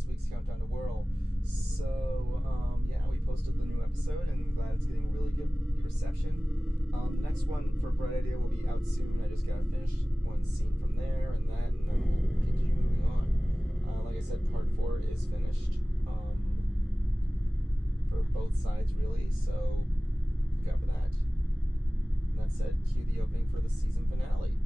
this week's Countdown to Whirl. So, yeah, we posted the new episode, and I'm glad it's getting really good reception. The next one for Bright Idea will be out soon. I just gotta finish one scene from there and that, and then we'll continue moving on. Like I said, part 4 is finished for both sides, really, so look out for that. And that said, cue the opening for the season finale.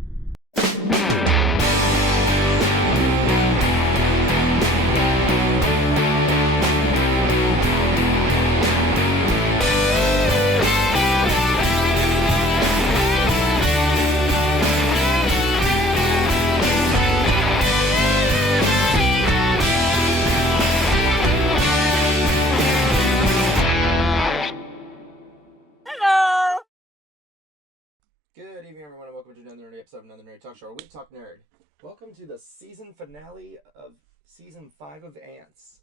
Good evening, everyone, and welcome to another nerdy episode of Another Nerd Talk Show, where we talk nerd. Welcome to the season finale of season 5 of Ants.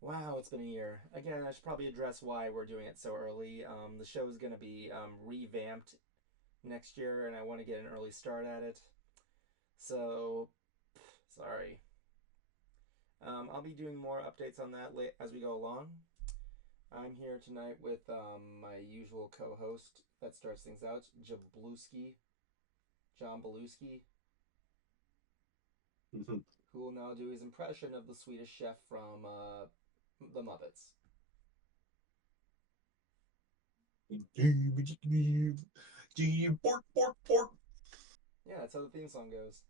Wow, it's been a year. Again, I should probably address why we're doing it so early. The show is going to be revamped next year, and I want to get an early start at it. So, sorry. I'll be doing more updates on that as we go along. I'm here tonight with my usual co-host that starts things out, John Beluski, who will now do his impression of the Swedish chef from The Muppets. Pork, pork, pork. Yeah, that's how the theme song goes.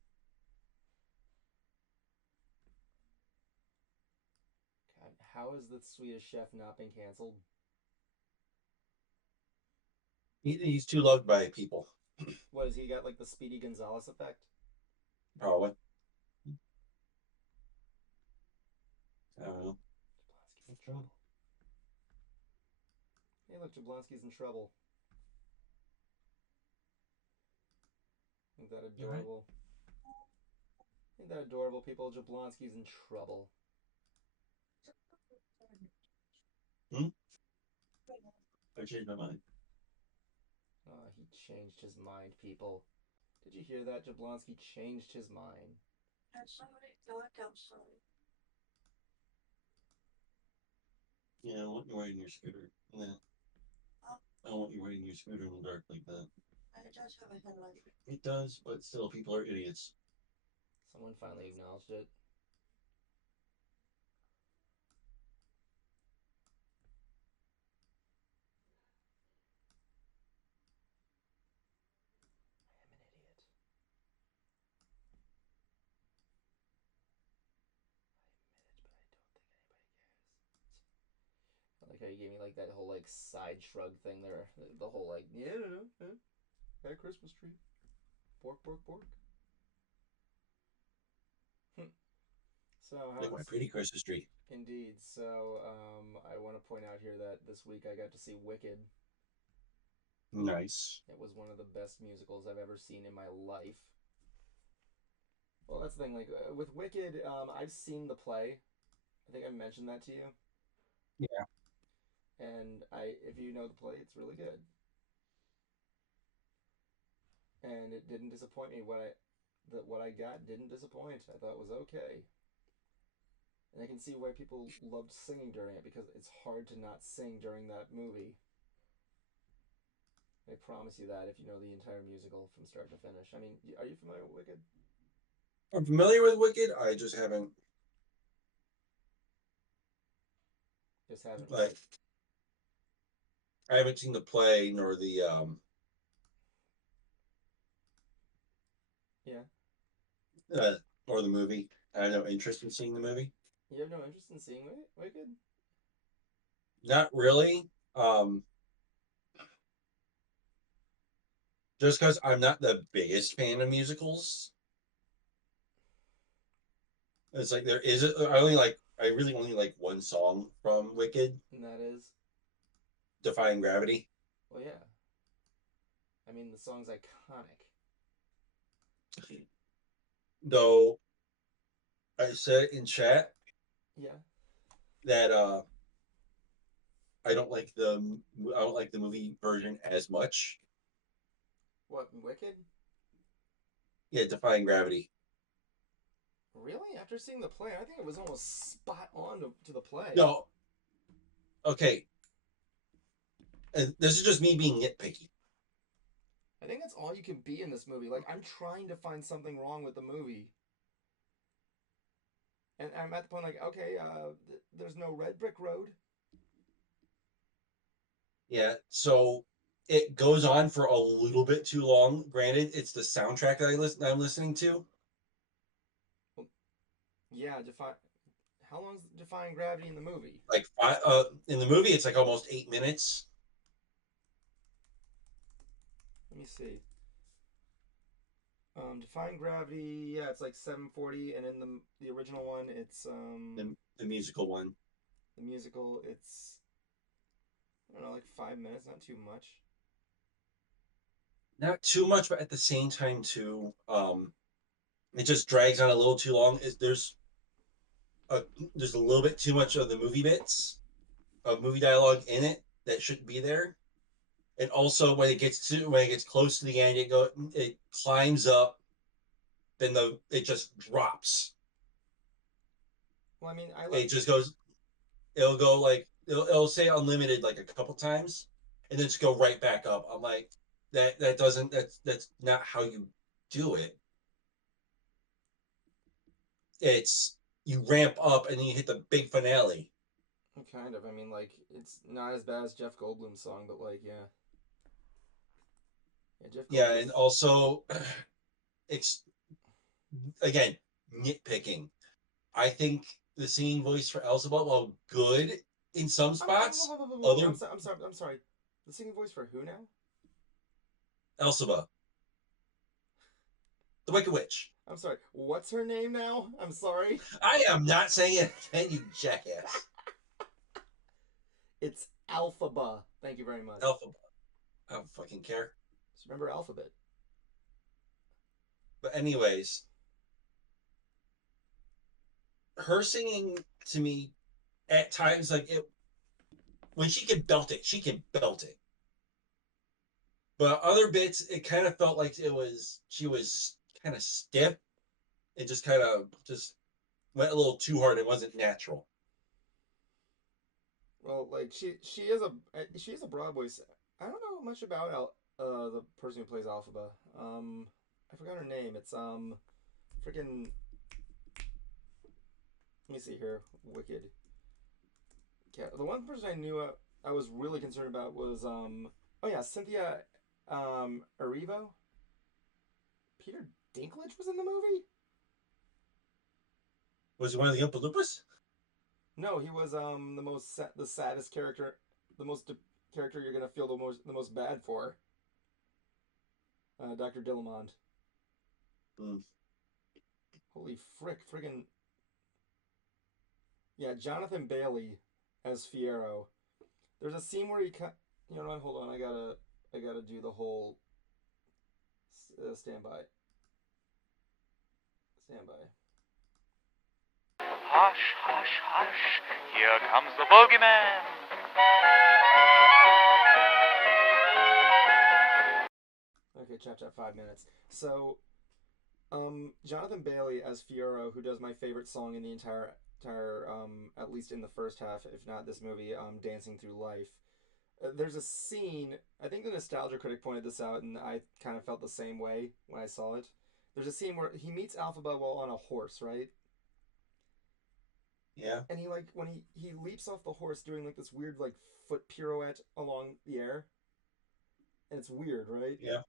God, how has the Swedish chef not been canceled? He's too loved by people. What, has he got like the Speedy Gonzales effect? Probably. I don't know. Jablonski's in trouble. Hey, look, Jablonski's in trouble. Isn't that adorable? Right? Isn't that adorable, people? Jablonski's in trouble. I changed my mind. Oh, he changed his mind, people. Did you hear that? Jablonski changed his mind. And somebody dark outside. Yeah, I want you riding your scooter. Yeah. I don't want you riding your scooter in the dark like that. And it does have a headlight. It does, but still, people are idiots. Someone finally acknowledged it. I like how you gave me like that whole like side shrug thing there. The whole like, yeah, that Christmas tree. Pork, pork, pork. So Like my pretty Christmas tree. Indeed. So I want to point out here that this week I got to see Wicked. Nice. It was one of the best musicals I've ever seen in my life. Well, that's the thing. Like with Wicked, I've seen the play. I think I mentioned that to you. Yeah. And if you know the play, it's really good. And it didn't disappoint me. What I got didn't disappoint. I thought it was okay. And I can see why people loved singing during it, because it's hard to not sing during that movie. I promise you that if you know the entire musical from start to finish. I mean, are you familiar with Wicked? I'm familiar with Wicked. I just haven't. Just haven't. Like, I haven't seen the play nor the Yeah. Or the movie. I have no interest in seeing the movie. You have no interest in seeing Wicked? Not really. Just because I'm not the biggest fan of musicals. It's like I really only like one song from Wicked. And that is? Defying Gravity. Well, yeah. I mean, the song's iconic. Though, I said in chat. Yeah. That I don't like the movie version as much. What, Wicked? Yeah, Defying Gravity. Really? After seeing the play, I think it was almost spot on to the play. No. Okay. This is just me being nitpicky. I think that's all you can be in this movie. Like, I'm trying to find something wrong with the movie. And I'm at the point like, okay, there's no red brick road. Yeah, so it goes on for a little bit too long. Granted, it's the soundtrack that I'm listening to. Well, yeah, how long is Defying Gravity in the movie? Like in the movie, it's like almost 8 minutes. Let me see. Defying Gravity, yeah, it's like 7:40, and in the original one, it's The musical one. the musical, it's I don't know, like 5 minutes, not too much. Not too much, but at the same time too, it just drags on a little too long. There's a little bit too much of the movie bits of movie dialogue in it that shouldn't be there. And also when it gets close to the end, it climbs up, then it just drops. Well, I mean, It just goes. It'll go like it'll say unlimited like a couple times, and then just go right back up. I'm like, that doesn't that's not how you do it. It's you ramp up and then you hit the big finale. kind of. I mean, like, it's not as bad as Jeff Goldblum's song, but like, yeah. Yeah, Jeff Yeah, Goldblum. and also, it's again nitpicking. I think the singing voice for Elsa, while good in some spots, other I'm sorry. The singing voice for who now? Elsa, the Wicked Witch. I'm sorry. What's her name now? I'm sorry. I am not saying it, you jackass. It's Alphaba. Thank you very much. Elphaba. I don't fucking care. Just remember Alphabet. But anyways, her singing to me at times like it when she can belt it, she can belt it. But other bits, it kind of felt like she was kind of stiff. It just kind of just went a little too hard. It wasn't natural. Well, like she is a Broadway. I don't know much about the person who plays Alphaba. I forgot her name. It's freaking. Let me see here. Wicked. Yeah, the one person I knew I was really concerned about was oh yeah, Cynthia Erivo. Peter Dinklage was in the movie. Was he one of the Oompa Loompas? No, he was the saddest character, character you're gonna feel the most bad for. Dr. Dillamond. Mm. Holy friggin'. Yeah, Jonathan Bailey as Fiero. There's a scene where you know what? Hold on, I gotta do the whole standby. Hush, hush, hush, here comes the boogeyman. Okay, chap, 5 minutes. So, Jonathan Bailey as Fiero, who does my favorite song in the entire at least in the first half, if not this movie, Dancing Through Life. There's a scene, I think the Nostalgia Critic pointed this out, and I kind of felt the same way when I saw it. There's a scene where he meets Alphaba while on a horse, right? Yeah. And he when he leaps off the horse doing like this weird like foot pirouette along the air. And it's weird, right? Yeah.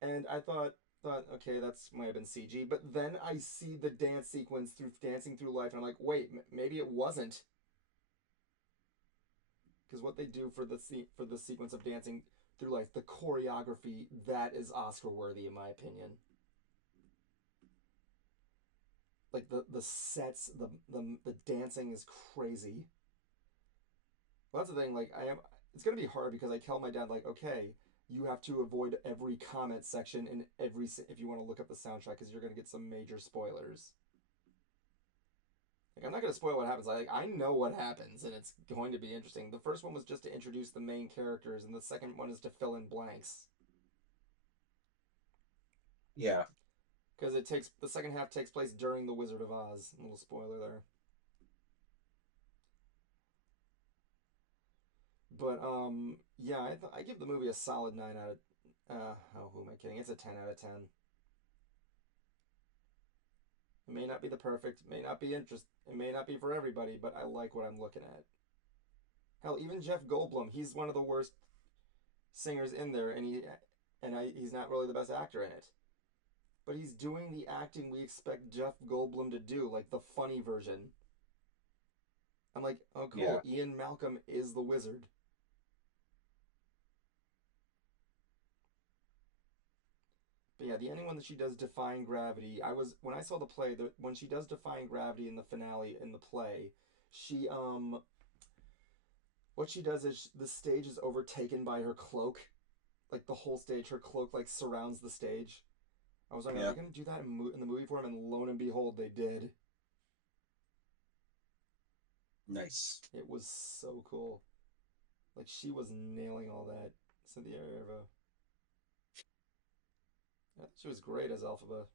And I thought okay, that's might have been CG, but then I see the dance sequence through Dancing Through Life, and I'm like, wait, maybe it wasn't. Because what they do for the sequence of Dancing Through Life, the choreography, that is Oscar worthy in my opinion. Like the sets, the dancing is crazy. Well, that's the thing. Like it's gonna be hard because I tell my dad like, okay, you have to avoid every comment section in if you want to look up the soundtrack because you're gonna get some major spoilers. Like I'm not gonna spoil what happens. I know what happens, and it's going to be interesting. The first one was just to introduce the main characters, and the second one is to fill in blanks. Yeah. because the second half takes place during the Wizard of Oz. A little spoiler there. But yeah, I give the movie a solid 9 out of. Oh, who am I kidding? It's a 10 out of 10. It may not be the perfect, it may not be it may not be for everybody, but I like what I'm looking at. Hell, even Jeff Goldblum, he's one of the worst singers in there, and he's not really the best actor in it. But he's doing the acting we expect Jeff Goldblum to do, like the funny version. I'm like, oh cool, Yeah. Ian Malcolm is the wizard. But yeah, the ending when she does Defying Gravity, when I saw the play, when she does Defying Gravity in the finale in the play, she what she does is the stage is overtaken by her cloak, like the whole stage, her cloak like surrounds the stage. I was like, are they gonna do that in the movie form? And lo and behold, they did. Nice. It was so cool. Like she was nailing all that. Cynthia Erivo. Yeah, she was great as Elphaba.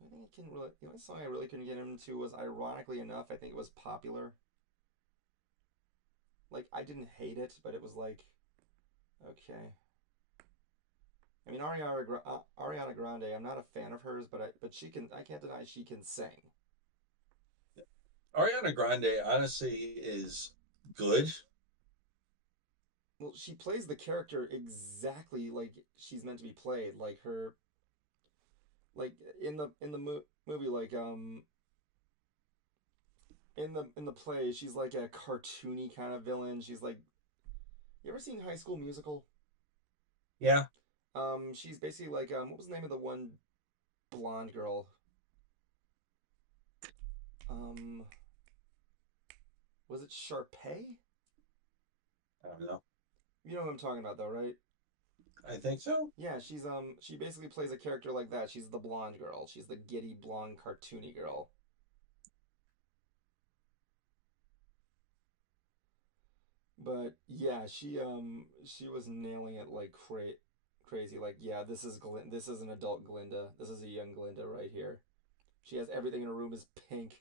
I think the only song I really couldn't get into was, ironically enough, I think it was Popular. Like, I didn't hate it, but it was like, okay. I mean, Ariana Grande, I'm not a fan of hers, but I can't deny she can sing. Ariana Grande honestly is good. Well, she plays the character exactly like she's meant to be played. Like her, like in the movie, like in the play, she's like a cartoony kind of villain. She's like, you ever seen High School Musical? Yeah. She's basically like what was the name of the one blonde girl? Was it Sharpay? I don't know. You know what I'm talking about, though, right? I think so. Yeah, she basically plays a character like that. She's the blonde girl. She's the giddy blonde cartoony girl. But yeah, she was nailing it like crazy. Like, yeah, this is an adult Glinda. This is a young Glinda right here. She has everything in her room is pink.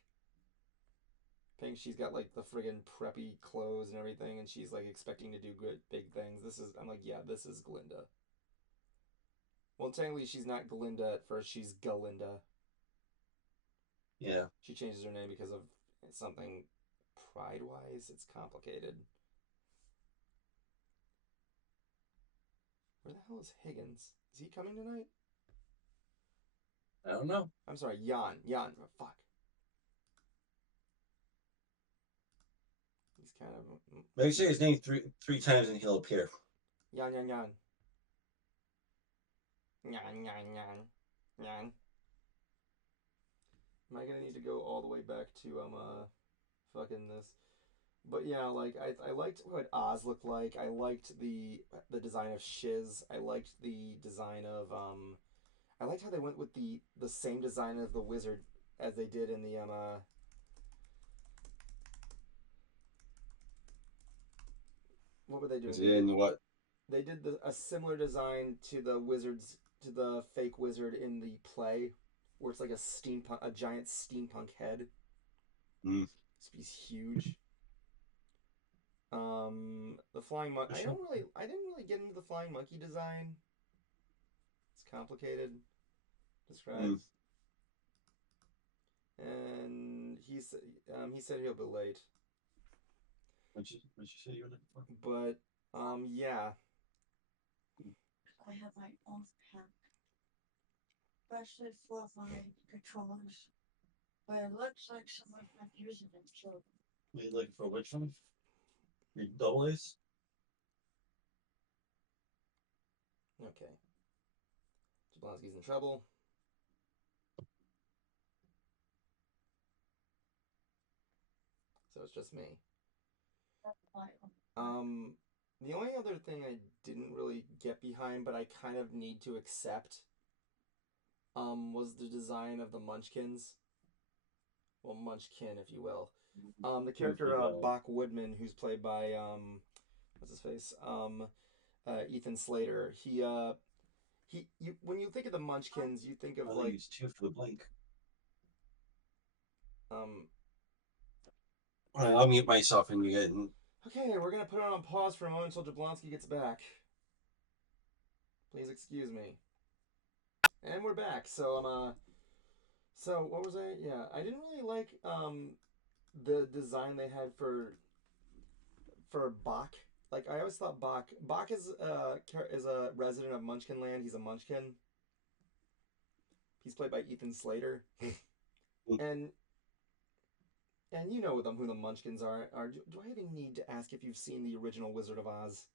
Pink. She's got like the friggin' preppy clothes and everything, and she's like expecting to do good big things. I'm like, yeah, this is Glinda. Well, technically, she's not Glinda at first. She's Galinda. Yeah. She changes her name because of something pride-wise. It's complicated. Where the hell is Higgins? Is he coming tonight? I don't know. I'm sorry, Jan. Jan. Oh, fuck. He's kind of... Maybe say his name three times and he'll appear. Jan. Jan. Am I gonna need to go all the way back to fucking this? But yeah, like I liked what Oz looked like. I liked the design of Shiz. I liked the design of I liked how they went with the same design of the wizard as they did in the what were they doing? In what? They did a similar design to the fake wizard in the play, where it's like a giant steampunk head. Mm. He's huge. The flying monkey. I didn't really get into the flying monkey design. It's complicated. Describe. Mm. And he said he'll be late. What'd you say you were looking for? But yeah. I have my own pack, especially for my controllers. But it looks like someone not using it, so Were you looking for which one? Your double A's? Okay. Jablonski's in trouble. So it's just me. that's my own. The only other thing I didn't really get behind, but I kind of need to accept, was the design of the Munchkins. Well, Munchkin, if you will. The character Bach Woodman, who's played by what's his face? Ethan Slater. when you think of the Munchkins, you think of I'll like use 2 for the blink. um. Alright, I'll mute myself and you get. Okay, we're gonna put it on pause for a moment until Jablonski gets back. Please excuse me. And we're back. So so what was I? Yeah, I didn't really like the design they had for Bach. Like I always thought Bach is a resident of Munchkinland. He's a Munchkin. He's played by Ethan Slater. and you know who the Munchkins are. Do I even need to ask if you've seen the original Wizard of Oz?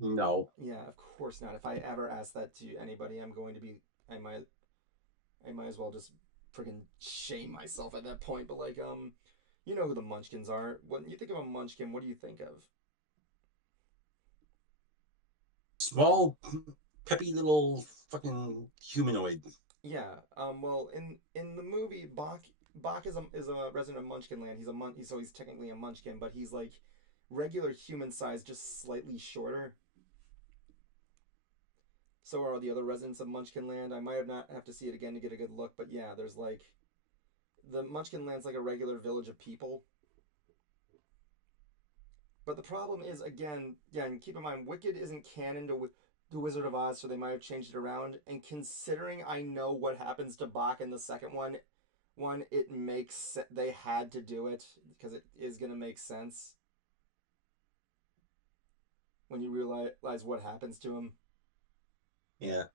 No. Yeah, of course not. If I ever ask that to anybody, I might as well just freaking shame myself at that point. But like, you know who the Munchkins are. When you think of a Munchkin, what do you think of? Small, peppy little fucking humanoid. Yeah. Well, in the movie, Bach is a resident of Munchkinland. So he's technically a Munchkin, but he's like regular human size, just slightly shorter. So are the other residents of Munchkinland. I might not have to see it again to get a good look, but yeah, there's like the Munchkinland's like a regular village of people. But the problem is, again, and keep in mind, Wicked isn't canon to Wizard of Oz, so they might have changed it around. And considering I know what happens to Bach in the second one, it makes they had to do it because it is gonna make sense when you realize what happens to him. Yeah.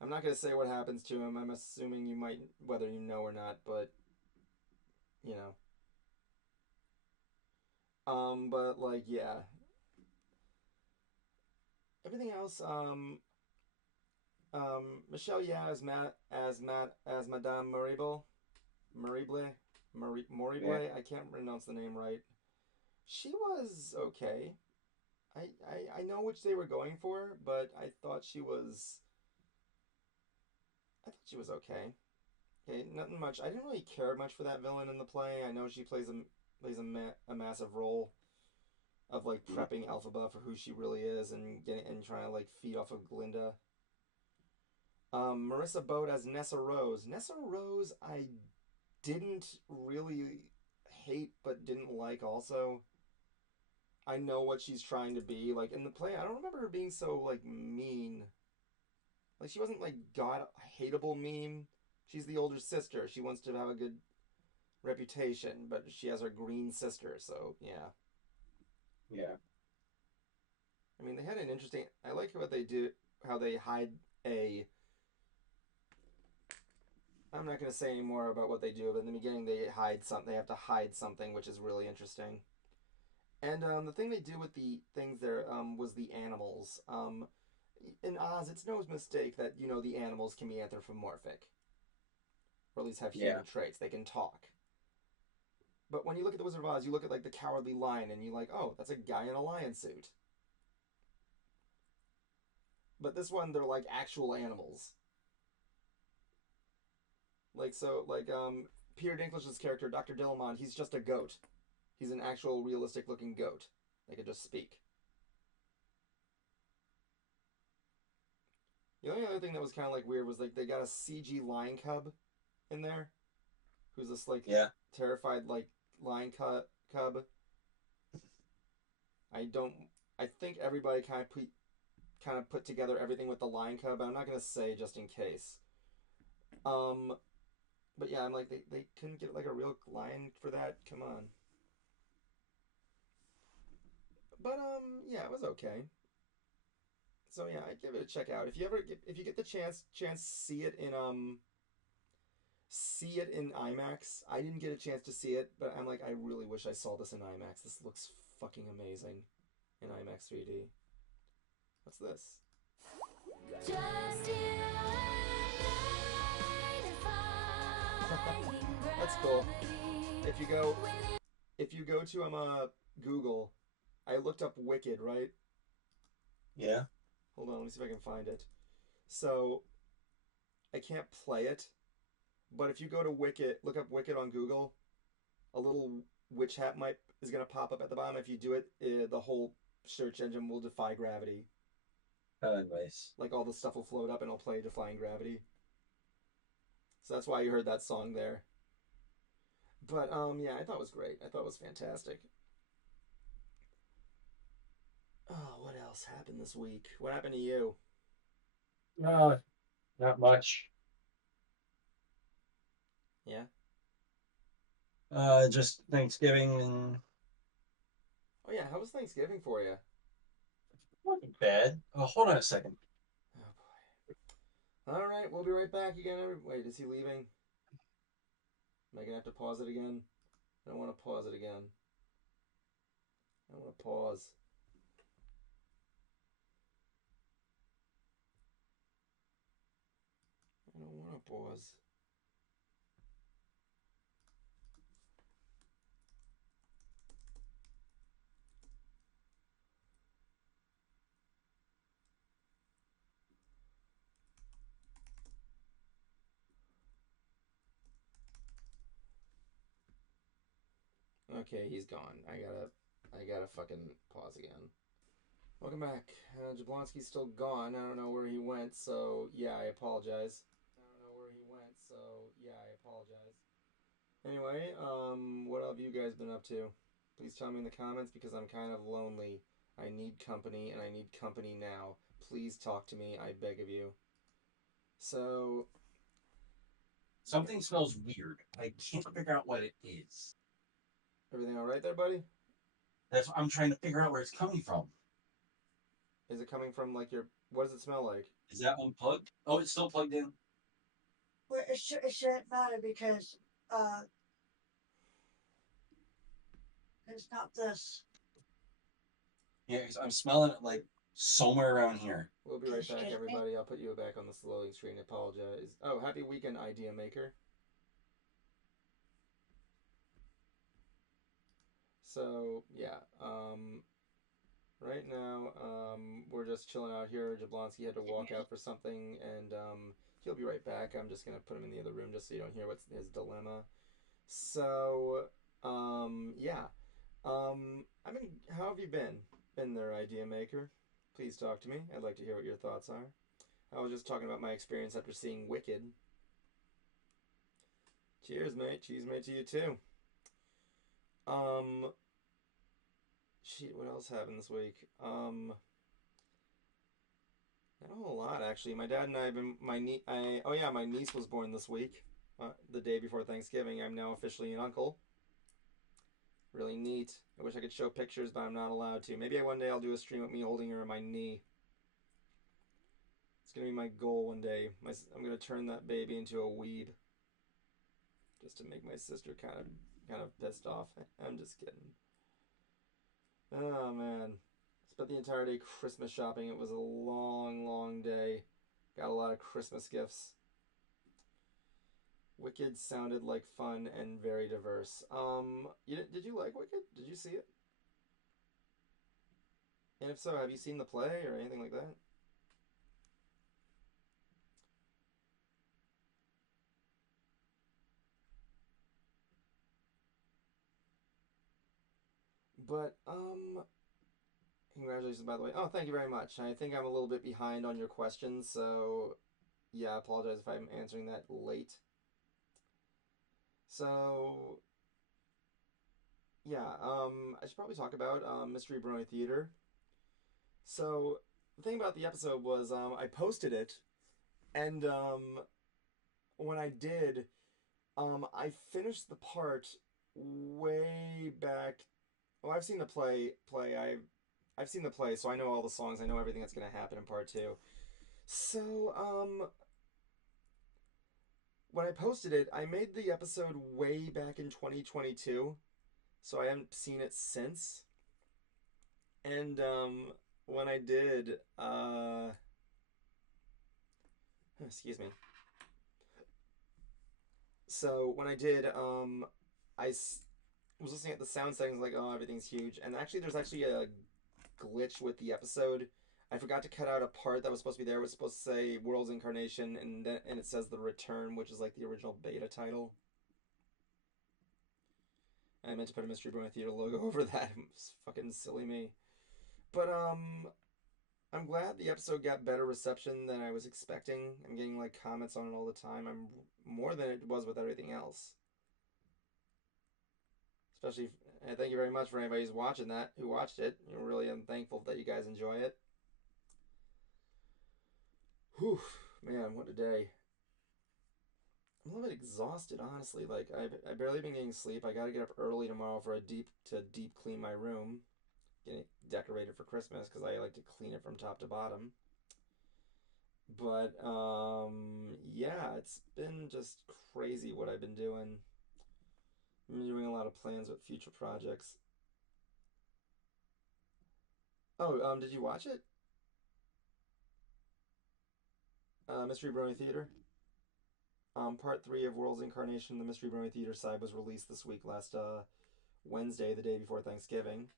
I'm not gonna say what happens to him. I'm assuming you might, whether you know or not, but you know. But like, yeah. Everything else, Michelle Yeoh as Madame Morible, Yeah. I can't pronounce the name right. She was okay. I know which they were going for, but I thought she was okay. Okay, nothing much. I didn't really care much for that villain in the play. I know she plays a massive role of like prepping Elphaba for who she really is and trying to like feed off of Glinda. Marissa Bode as Nessa Rose. Nessa Rose, I didn't really hate but didn't like also. I know what she's trying to be. Like in the play, I don't remember her being so like mean. Like she wasn't like god hateable mean. She's the older sister. She wants to have a good reputation, but she has her green sister, so yeah. Yeah. I mean, they had an interesting. I like what they do, how they hide a. I'm not going to say any more about what they do, but in the beginning they hide something. They have to hide something, which is really interesting. And the thing they do with the things there was the animals. In Oz, it's no mistake that the animals can be anthropomorphic, or at least have human traits. They can talk. But when you look at the Wizard of Oz, you look at like the Cowardly Lion, and you're like, oh, that's a guy in a lion suit. But this one, they're like actual animals. Like Peter Dinklage's character, Dr. Dillamond, he's just a goat. He's an actual realistic looking goat. They could just speak. The only other thing that was kind of like weird was like they got a CG lion cub in there, who's this like terrified like lion cub. I think everybody kind of put together everything with the lion cub. I'm not gonna say just in case. But yeah, I'm like they couldn't get like a real lion for that. Come on. But yeah, it was okay. So yeah, I'd give it a check out. If you get the chance see it in IMAX. I didn't get a chance to see it, but I'm like I really wish I saw this in IMAX. This looks fucking amazing in IMAX 3D. What's this? That's cool. If you go to Google, I looked up Wicked, right? Yeah. Hold on, let me see if I can find it. So I can't play it, but if you go to Wicked, look up Wicked on Google, a little witch hat is gonna pop up at the bottom. If you do it, the whole search engine will defy gravity. Nice. Like all the stuff will float up and it'll play Defying Gravity. So that's why you heard that song there. But yeah, I thought it was great. I thought it was fantastic. Oh, what else happened this week? What happened to you? Not much. Yeah. Just Thanksgiving and Oh yeah, how was Thanksgiving for you? wasn't bad. Hold on a second. Oh boy. All right, we'll be right back again. Wait, is he leaving? Am I gonna have to pause it again? I don't want to pause it again. I want to pause. I don't want to pause. Okay, he's gone. I gotta fucking pause again. Welcome back. Jablonski's still gone. I don't know where he went, so yeah, I apologize. Anyway, what have you guys been up to? Please tell me in the comments because I'm kind of lonely. I need company and I need company now. Please talk to me, I beg of you. So, Something smells weird. I can't figure out what it is. everything alright there, buddy? That's what I'm trying to figure out where it's coming from. Is it coming from like your... What does it smell like? Is that unplugged? Oh, it's still plugged in. Well, it shouldn't matter because it's not this. Yeah, 'cause I'm smelling it like somewhere around here. We'll be right Excuse back, me? everybody. I'll put you back on the loading screen. Apologize. Oh, happy weekend, Idea Maker. So, yeah. Right now, we're just chilling out here. Jablonski had to walk out for something, and he'll be right back. I'm just going to put him in the other room just so you don't hear what's his dilemma. So, yeah. How have you been? Been there, Idea Maker? Please talk to me. I'd like to hear what your thoughts are. I was just talking about my experience after seeing Wicked. Cheers, mate. Cheers, mate, to you too. Shit, what else happened this week? Not a whole lot actually. My dad and I have been my niece was born this week, the day before Thanksgiving. I'm now officially an uncle. Really neat. I wish I could show pictures, but I'm not allowed to. Maybe one day I'll do a stream with me holding her on my knee. It's gonna be my goal one day. I'm gonna turn that baby into a weeb, just to make my sister kind of pissed off. I'm just kidding. Oh man, spent the entire day Christmas shopping. It was a long, long day. Got a lot of Christmas gifts. Wicked sounded like fun and very diverse. Did you like Wicked? Did you see it? And if so, have you seen the play or anything like that? But, congratulations, by the way. Oh, thank you very much. I think I'm a little bit behind on your questions, so yeah, I apologize if I'm answering that late. So, yeah, I should probably talk about Mystery Brony Theater. So, the thing about the episode was I posted it, and when I did, I finished the part way back. Well, I've seen the play. I've seen the play, so I know all the songs. I know everything that's gonna happen in part two. So, when I posted it, I made the episode way back in 2022, so I haven't seen it since. And when I did, excuse me. So when I did, was listening at the sound settings, like, oh, everything's huge. And actually, there's actually a glitch with the episode. I forgot to cut out a part that was supposed to be there. It was supposed to say World's Incarnation, and it says The Return, which is like the original beta title. I meant to put a Mystery Brony Theater logo over that. It's fucking silly me. But, I'm glad the episode got better reception than I was expecting. I'm getting like comments on it all the time. I'm more than it was with everything else. Especially, and thank you very much for anybody who's watching that, who watched it. I really am thankful that you guys enjoy it. Whew, man, what a day. I'm a little bit exhausted, honestly. Like, I've barely been getting sleep. I gotta get up early tomorrow for deep clean my room. Getting it decorated for Christmas, because I like to clean it from top to bottom. But, yeah, it's been just crazy what I've been doing. I've been doing a lot of plans with future projects. Oh, did you watch it? Mystery Brony Theater? Part 3 of World's Incarnation, the Mystery Brony Theater side, was released this week, last Wednesday, the day before Thanksgiving.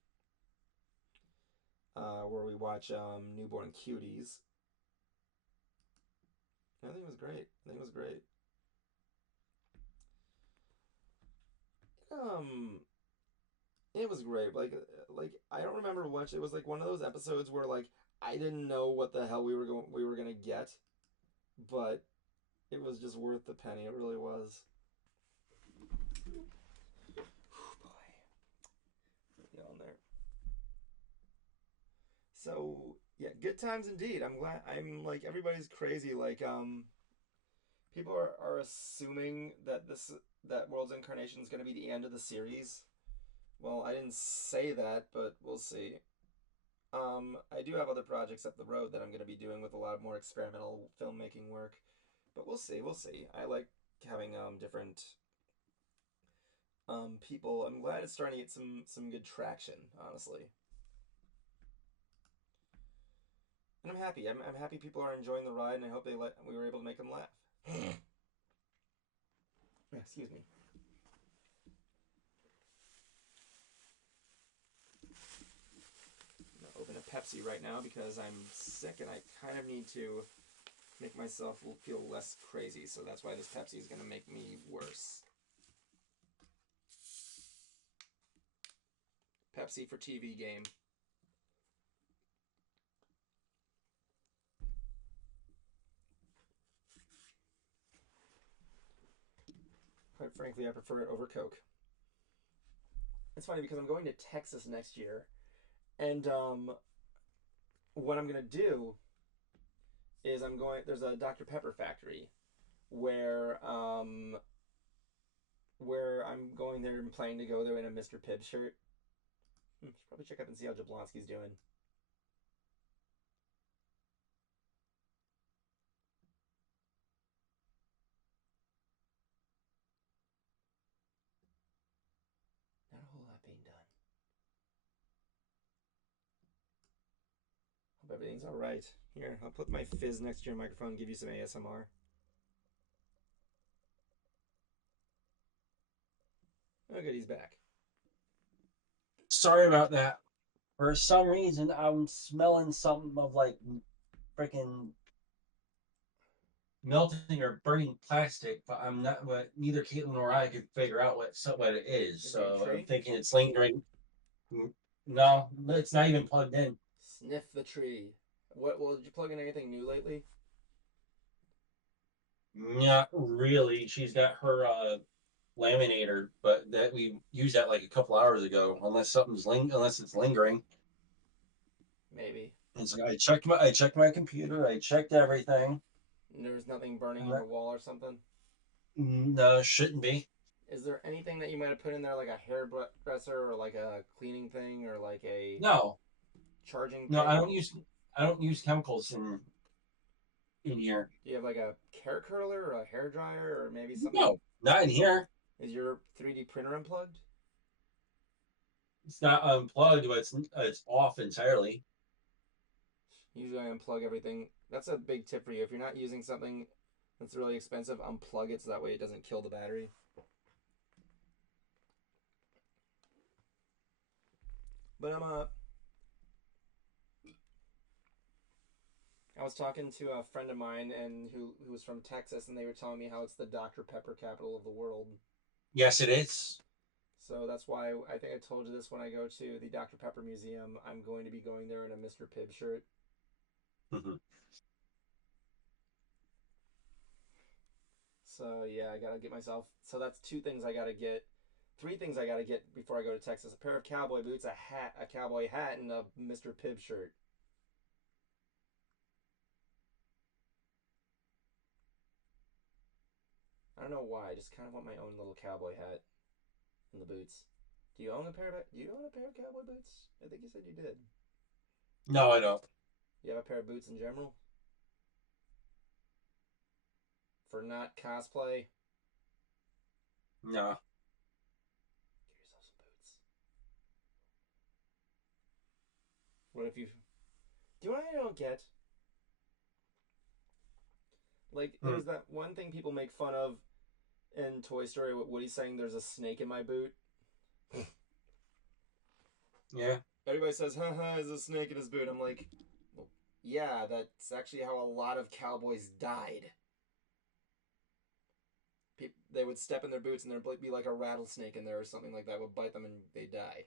Where we watch Newborn Cuties. I think it was great. It was great. Like I don't remember much. It was like one of those episodes where like I didn't know what the hell we were gonna get, but it was just worth the penny. It really was. Boy, get on there. So yeah, good times indeed. I'm glad. I'm like everybody's crazy. Like people are assuming that that World's Incarnation is going to be the end of the series. Well, I didn't say that, but we'll see. I do have other projects up the road that I'm going to be doing with a lot more experimental filmmaking work, but we'll see. I like having different people. I'm glad it's starting to get some good traction, honestly. And I'm happy. I'm happy people are enjoying the ride, and I hope we were able to make them laugh. Excuse me. I'm gonna open a Pepsi right now because I'm sick and I kind of need to make myself feel less crazy. So that's why this Pepsi is gonna make me worse. Pepsi for TV game. Quite frankly, I prefer it over Coke. It's funny because I'm going to Texas next year, and what I'm gonna do is there's a Dr. Pepper factory where I'm going there and planning to go there in a Mr. Pibb shirt. Should probably check up and see how Jablonski's doing. Not a whole lot being done. Hope everything's alright. Here, I'll put my fizz next to your microphone and give you some ASMR. Oh good, he's back. Sorry about that. For some reason, I'm smelling something of like freaking melting or burning plastic, but I'm not. But neither Caitlin nor I could figure out what it is. So I'm thinking it's lingering. No, it's not even plugged in. Sniff the tree. Well, did you plug in anything new lately? Not really. She's got her laminator, but that we used that like a couple hours ago. Unless it's lingering. Maybe. And so I checked my computer. I checked everything. There's nothing burning in your wall or something? No, shouldn't be. Is there anything that you might have put in there, like a hairdresser or like a cleaning thing or like a charging thing? No, I don't use chemicals in here. Do you have like a hair curler or a hair dryer or maybe something? No, not in here. Is your 3D printer unplugged? It's not unplugged, but it's off entirely. Usually I unplug everything. That's a big tip for you. If you're not using something that's really expensive, unplug it so that way it doesn't kill the battery. But I was talking to a friend of mine and who was from Texas, and they were telling me how it's the Dr. Pepper capital of the world. Yes, it is. So that's why I think I told you this when I go to the Dr. Pepper Museum. I'm going to be going there in a Mr. Pibb shirt. So yeah, I gotta get myself. So that's 2 things I gotta get. 3 things I gotta get before I go to Texas: a pair of cowboy boots, a hat, a cowboy hat, and a Mr. Pibb shirt. I don't know why. I just kind of want my own little cowboy hat and the boots. Do you own a pair of? Do you own a pair of cowboy boots? I think you said you did. No, I don't. You have a pair of boots in general? For not cosplay? No. Get yourself some boots. What if you... Do you know what I don't get? Like, there's that one thing people make fun of in Toy Story with Woody saying there's a snake in my boot. Yeah. Everybody says, haha, there's a snake in his boot. I'm like, well, yeah, that's actually how a lot of cowboys died. They would step in their boots and there'd be like a rattlesnake in there or something like that would bite them and they die.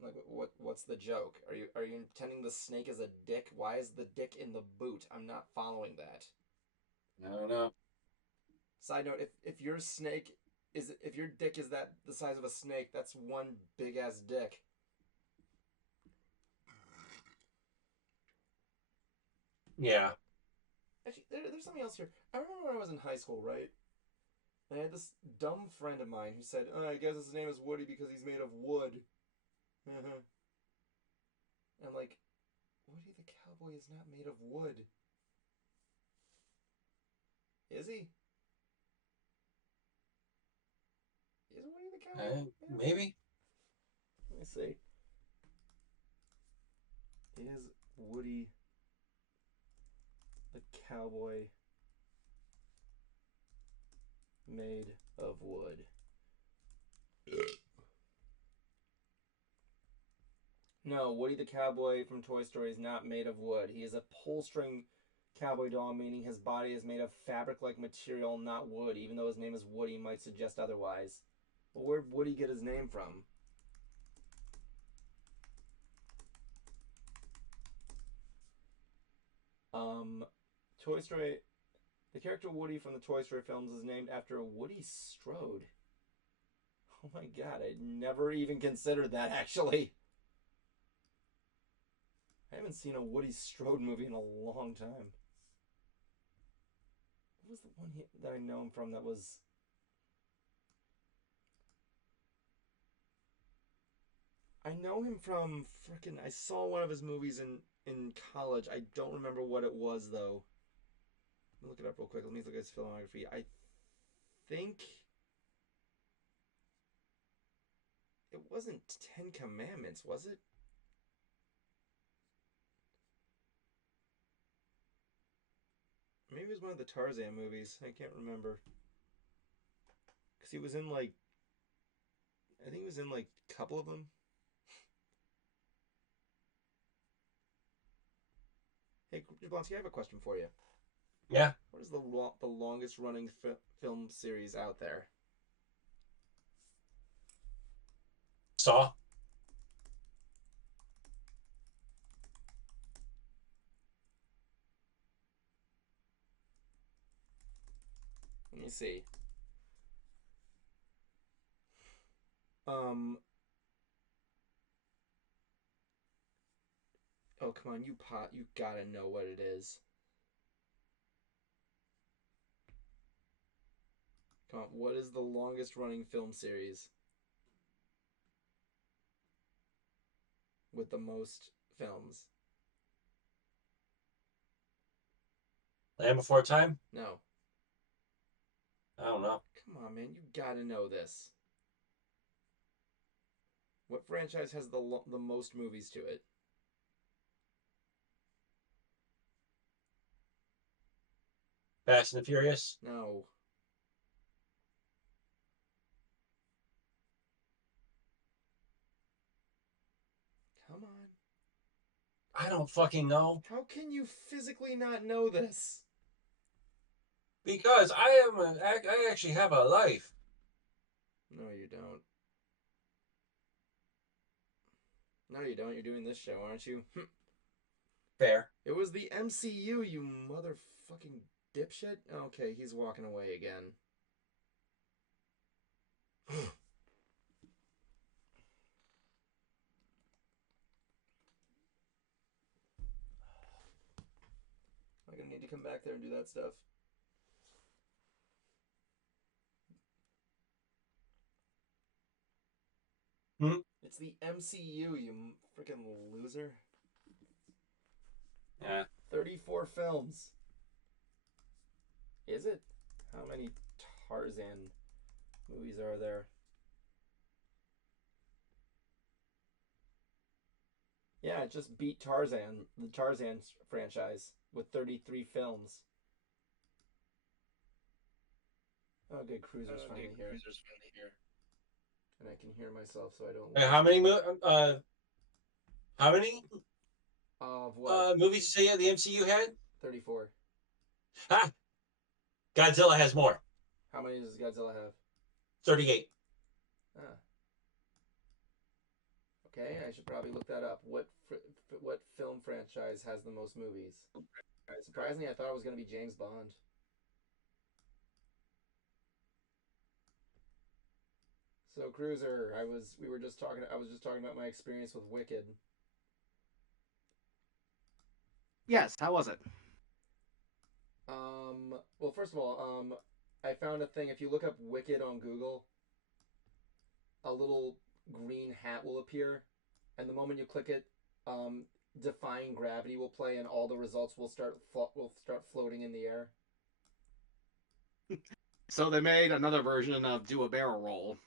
Like, what's the joke? Are you intending the snake as a dick? Why is the dick in the boot? I'm not following that. I don't know. Side note: if your snake if your dick is the size of a snake, that's one big ass dick. Yeah. Actually, there's something else here. I remember when I was in high school, right? And I had this dumb friend of mine who said, "Oh, I guess his name is Woody because he's made of wood." I'm like, Woody the cowboy is not made of wood. Is he? Is Woody the cowboy? Maybe. Let me see. Is Woody the cowboy made of wood? No, Woody the cowboy from Toy Story is not made of wood. He is a pull-string cowboy doll, meaning his body is made of fabric-like material, not wood, even though his name is Woody might suggest otherwise. But where'd Woody get his name from? Toy Story... The character Woody from the Toy Story films is named after Woody Strode. Oh my god, I never even considered that, actually. I haven't seen a Woody Strode movie in a long time. What was the one that I know him from that was... I know him from frickin'... I saw one of his movies in college. I don't remember what it was, though. Let me look it up real quick. Let me look at his filmography. I think... It wasn't 10 Commandments, was it? Maybe it was one of the Tarzan movies. I can't remember. Because he was in, like... I think he was in, like, a couple of them. Hey, Jablonski, I have a question for you. Yeah. What is the longest running film series out there? Saw. Let me see. Oh, come on, you gotta know what it is. Come on, what is the longest running film series? With the most films? Land Before Time? No. I don't know. Come on, man, you gotta know this. What franchise has the most movies to it? Fast and the Furious? No. Come on. I don't fucking know. How can you physically not know this? Because I actually have a life. No, you don't. No, you don't. You're doing this show, aren't you? Fair. It was the MCU, you motherfucking dipshit. Okay, he's walking away again. I'm gonna need to come back there and do that stuff. It's the MCU, you freaking loser. Yeah. 34 films. Is it? How many Tarzan movies are there? Yeah, it just beat Tarzan, the Tarzan franchise, with 33 films. Oh, good. Cruiser's finally here. And I can hear myself, so I don't. And how many Of what? movies did you say the MCU had? 34. Ha! Godzilla has more. How many does Godzilla have? 38. Ah. Okay, I should probably look that up. What film franchise has the most movies? Surprisingly, I thought it was going to be James Bond. So Cruiser, I was just talking about my experience with Wicked. Yes, how was it? Well, first of all, I found a thing. If you look up Wicked on Google, a little green hat will appear, and the moment you click it, Defying Gravity will play, and all the results will start floating in the air. So they made another version of Do a Barrel Roll.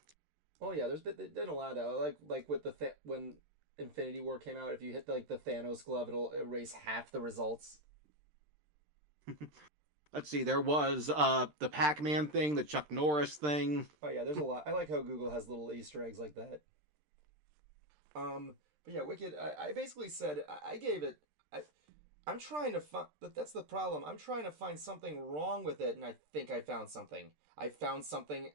Oh yeah, they've done a lot of that. Like with when Infinity War came out, if you hit the Thanos glove, it'll erase half the results. Let's see, there was the Pac-Man thing, the Chuck Norris thing. Oh yeah, there's a lot. I like how Google has little Easter eggs like that. But yeah, Wicked. I basically said I gave it. I'm trying to find. That's the problem. I'm trying to find something wrong with it, and I think I found something. I found something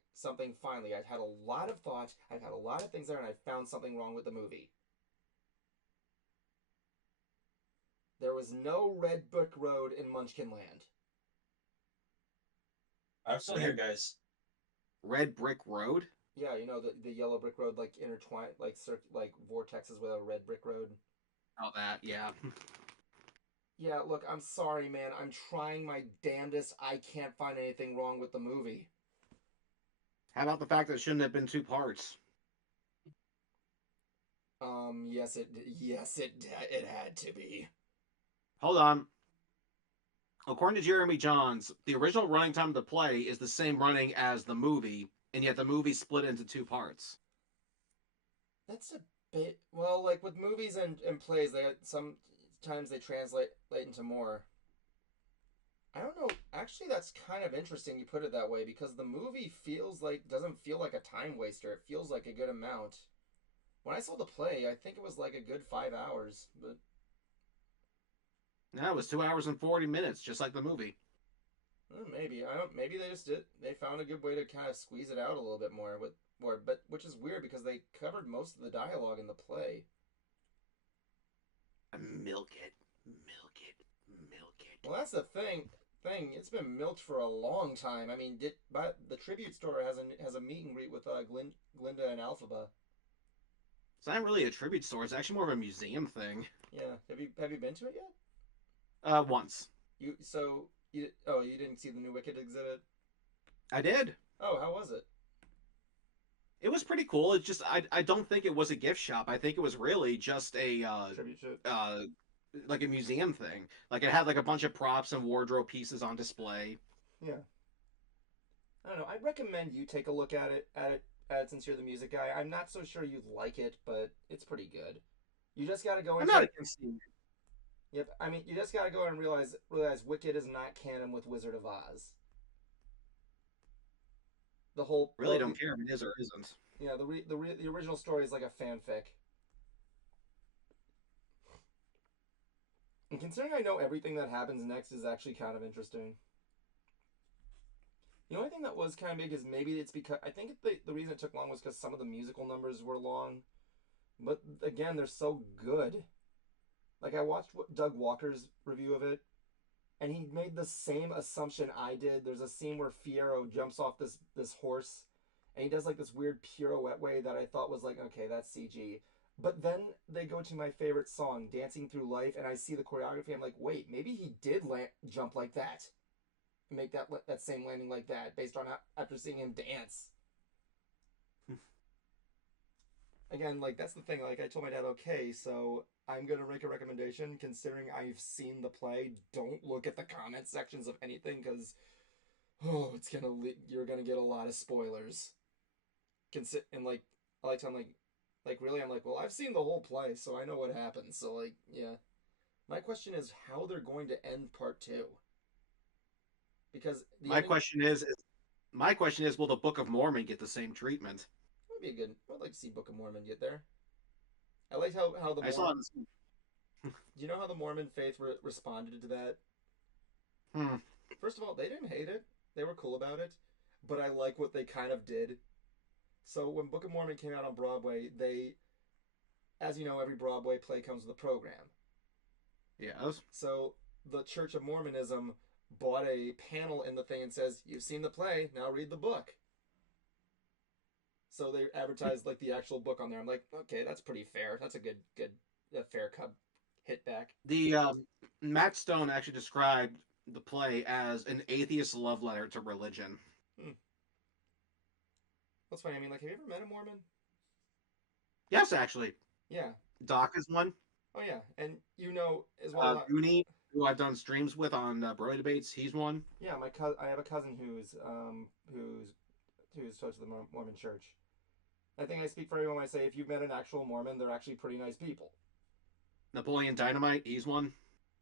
finally. I've had a lot of thoughts. I've had a lot of things there, and I found something wrong with the movie. There was no Red Brick Road in Munchkinland. I'm still here, guys. Red Brick Road? Yeah, you know the yellow brick road, like intertwined, like vortexes with a red brick road. Oh, that, yeah. Yeah, look, I'm sorry, man. I'm trying my damnedest. I can't find anything wrong with the movie. How about the fact that it shouldn't have been 2 parts? Yes, it had to be. Hold on. According to Jeremy Johns, the original running time of the play is the same running as the movie, and yet the movie split into 2 parts. That's a bit... Well, like, with movies and plays, sometimes they translate into more. I don't know. Actually, that's kind of interesting you put it that way, because the movie doesn't feel like a time waster. It feels like a good amount. When I saw the play, I think it was like a good 5 hours, but... No, it was 2 hours and 40 minutes, just like the movie. Maybe maybe they found a good way to kind of squeeze it out a little bit more, but which is weird because they covered most of the dialogue in the play. Milk it, milk it, milk it. Well, that's the thing. It's been milked for a long time. I mean, but the tribute store has a meet and greet with Glinda and Alphaba. It's not really a tribute store. It's actually more of a museum thing. Yeah. Have you been to it yet? Once. You didn't see the new Wicked exhibit? I did. Oh, how was it? It was pretty cool. It's just I don't think it was a gift shop. I think it was really just a Tribute shit. like a museum thing. Like it had like a bunch of props and wardrobe pieces on display. Yeah. I don't know. I'd recommend you take a look at it since you're the music guy. I'm not so sure you'd like it, but it's pretty good. You just got to go I'm into not against it. Yep, I mean, you just gotta go and realize Wicked is not canon with Wizard of Oz. The whole Really don't care if it is or isn't. Yeah, the original story is like a fanfic. And considering I know everything that happens next is actually kind of interesting. The only thing that was kind of big is maybe it's because I think the reason it took long was because some of the musical numbers were long, but again, they're so good. Like I watched Doug Walker's review of it, and he made the same assumption I did. There's a scene where Fiyero jumps off this horse, and he does like this weird pirouette way that I thought was like, okay, that's CG. But then they go to my favorite song, "Dancing Through Life," and I see the choreography. I'm like, wait, maybe he did jump like that, make that same landing like that, based on after seeing him dance. Again, like that's the thing. Like I told my dad, okay, so I'm gonna make a recommendation. Considering I've seen the play, don't look at the comment sections of anything because, oh, you're gonna get a lot of spoilers. And like, I like to, I'm like really, I'm like, well, I've seen the whole play, so I know what happens. So like, yeah. My question is how they're going to end part 2. Because My question is, will the Book of Mormon get the same treatment? would be a good. I'd like to see Book of Mormon get there. I liked how the I saw. Do you know how the Mormon faith responded to that? Hmm. First of all, they didn't hate it. They were cool about it. But I like what they kind of did. So when Book of Mormon came out on Broadway, as you know, every Broadway play comes with a program. Yes. So the Church of Mormonism bought a panel in the thing and says, "You've seen the play, now read the book." So they advertised like the actual book on there. I'm like, okay, that's pretty fair. That's a fair cut hit back. The Matt Stone actually described the play as an atheist love letter to religion. That's funny. I mean, like, have you ever met a Mormon? Yes, actually. Yeah. Doc is one. Oh yeah, and you know as well. Brony, who I've done streams with on Brony debates, he's one. Yeah, I have a cousin who's touched the Mormon Church. I think I speak for everyone when I say if you've met an actual Mormon, they're actually pretty nice people. Napoleon Dynamite, he's one.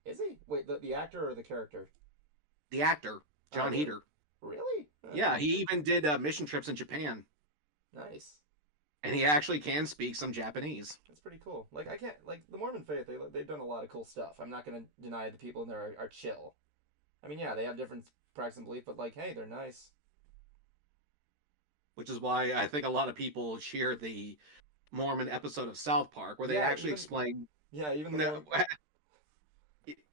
Is he? Wait, the actor or the character? The actor, John really? Heater. Really? Yeah, he even did mission trips in Japan. Nice. And he actually can speak some Japanese. That's pretty cool. Like I can't like the Mormon faith. They've done a lot of cool stuff. I'm not gonna deny the people in there are chill. I mean, yeah, they have different practice and belief, but like, hey, they're nice. Which is why I think a lot of people cheer the Mormon episode of South Park, where they actually explain. Yeah, even the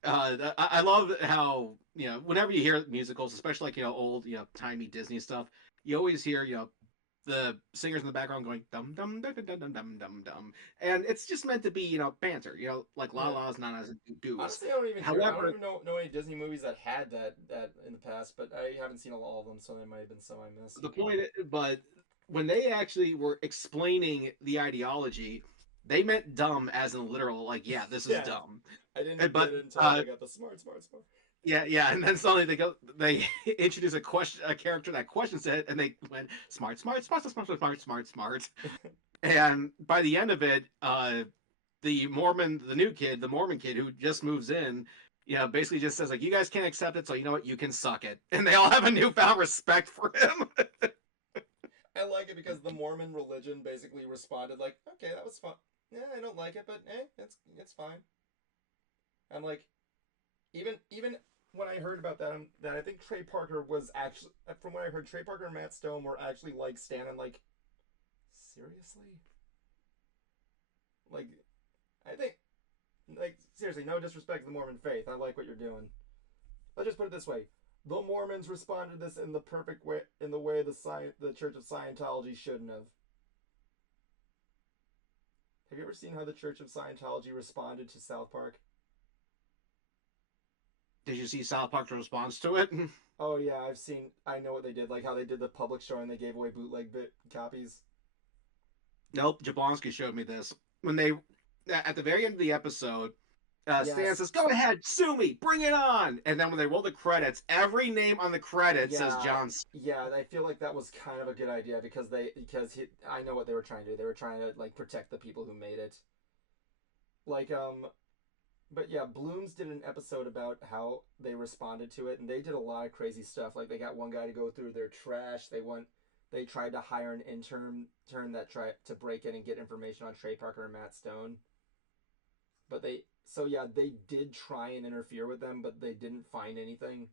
I love how whenever you hear musicals, especially like old timey Disney stuff, you always hear the singers in the background going dum dum dum dum dum dum dum dum, and it's just meant to be banter, like la la's not as do. Honestly, I don't even know any Disney movies that had that in the past, but I haven't seen all of them, so there might have been some I missed. The point, but when they actually were explaining the ideology, they meant dumb as in literal, like this is dumb. I didn't get it until I got the smart. Yeah, and then suddenly they introduce a character that questions it, and they went smart. And by the end of it, the Mormon kid who just moves in, basically just says like, you guys can't accept it, so you know what, you can suck it. And they all have a newfound respect for him. I like it because the Mormon religion basically responded like, okay, that was fun. Yeah, I don't like it, but it's fine. I'm like, even when I heard about that, I think Trey Parker was actually, from what I heard, Trey Parker and Matt Stone were actually like standing like, seriously? Like, I think, like, seriously, no disrespect to the Mormon faith. I like what you're doing. Let's just put it this way. The Mormons responded to this in the perfect way, in the way the Church of Scientology shouldn't have. Have you ever seen how the Church of Scientology responded to South Park? Did you see South Park's response to it? Oh yeah, I know what they did, like how they did the public showing, they gave away bootleg copies. Nope, Jablonski showed me this. When they, at the very end of the episode, Stan says, go ahead, sue me, bring it on! And then when they roll the credits, every name on the credits says John. Yeah, I feel like that was kind of a good idea because I know what they were trying to do. They were trying to, like, protect the people who made it. Like, but yeah, Blooms did an episode about how they responded to it, and they did a lot of crazy stuff. Like, they got one guy to go through their trash. They tried to hire an intern that tried to break in and get information on Trey Parker and Matt Stone. But they did try and interfere with them, but they didn't find anything.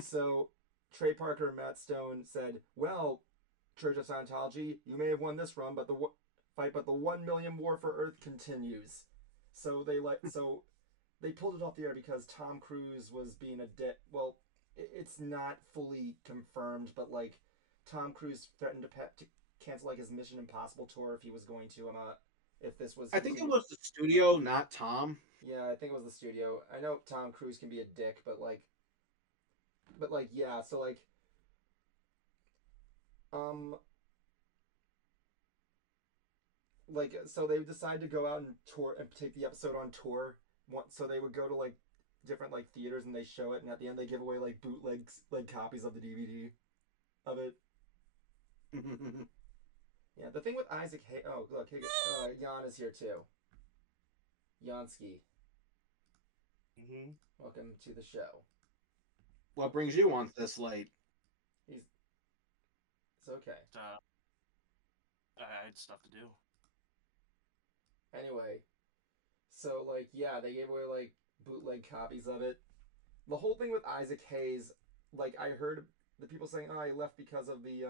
So Trey Parker and Matt Stone said, well, Church of Scientology, you may have won this run, but the 1 million war for Earth continues. So they pulled it off the air because Tom Cruise was being a dick. Well, it's not fully confirmed, but like Tom Cruise threatened to cancel like his Mission Impossible tour if he was going to if this was. I think it was the studio, not Tom. Yeah, I think it was the studio. I know Tom Cruise can be a dick, but yeah. So um, so they decided to go out and tour and take the episode on tour. So they would go to like different like theaters and they show it, and at the end they give away like bootlegs, like copies of the DVD of it. Yeah, the thing with Isaac oh look, Jan is here too. Jansky, welcome to the show. What brings you on this late? It's okay. I had stuff to do. Anyway, so like yeah, they gave away like bootleg copies of it. The whole thing with Isaac Hayes, like I heard the people saying, "Oh, he left because of the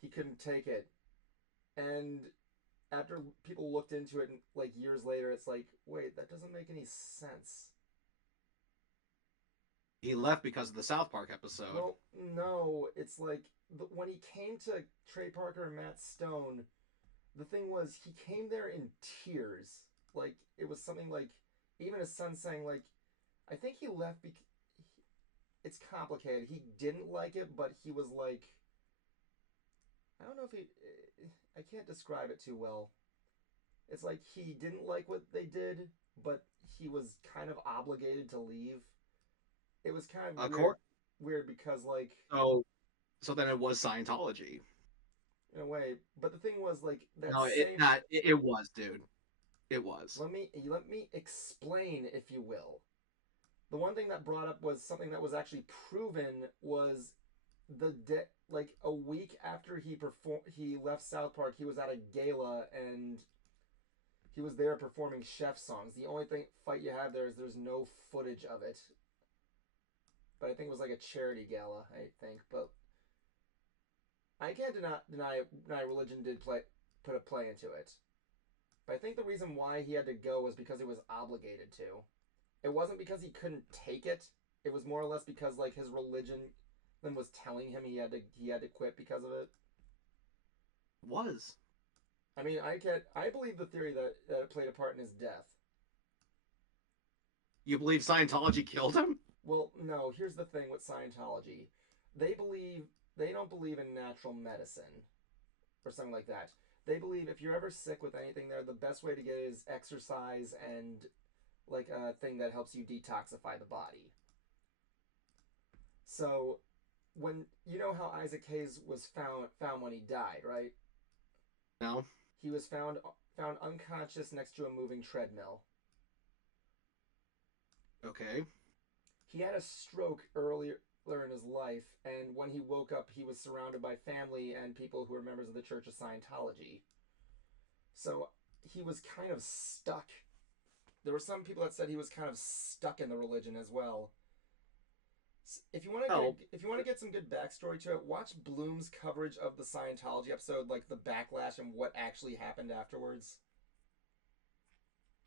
he couldn't take it," and after people looked into it, like years later, it's like, wait, that doesn't make any sense. He left because of the South Park episode. Well, no, it's like when he came to Trey Parker and Matt Stone, the thing was he came there in tears. Like it was something like even his son saying like, I think he left because it's complicated. He didn't like it, but he was like, I don't know if he. I can't describe it too well. It's like he didn't like what they did, but he was kind of obligated to leave. It was kind of weird because like. So then it was Scientology. In a way, but the thing was like that. No, it was, dude. It was. Let me explain, if you will. The one thing that brought up was something that was actually proven was like a week after he left South Park, he was at a gala and he was there performing chef songs. The only fight you have there is there's no footage of it. But I think it was like a charity gala, I think. But I can't deny religion did put a play into it. But I think the reason why he had to go was because he was obligated to. It wasn't because he couldn't take it. It was more or less because like his religion then was telling him he had to quit because of it. Was. I mean, I believe the theory that it played a part in his death. You believe Scientology killed him? Well, no, here's the thing with Scientology. They don't believe in natural medicine or something like that. They believe if you're ever sick with anything there, the best way to get it is exercise and like a thing that helps you detoxify the body. So when you know how Isaac Hayes was found when he died, right? No. He was found unconscious next to a moving treadmill. Okay. He had a stroke earlier in his life, and when he woke up, he was surrounded by family and people who were members of the Church of Scientology. So he was kind of stuck. There were some people that said he was kind of stuck in the religion as well. If you want to get some good backstory to it, watch Bloom's coverage of the Scientology episode, like the backlash and what actually happened afterwards.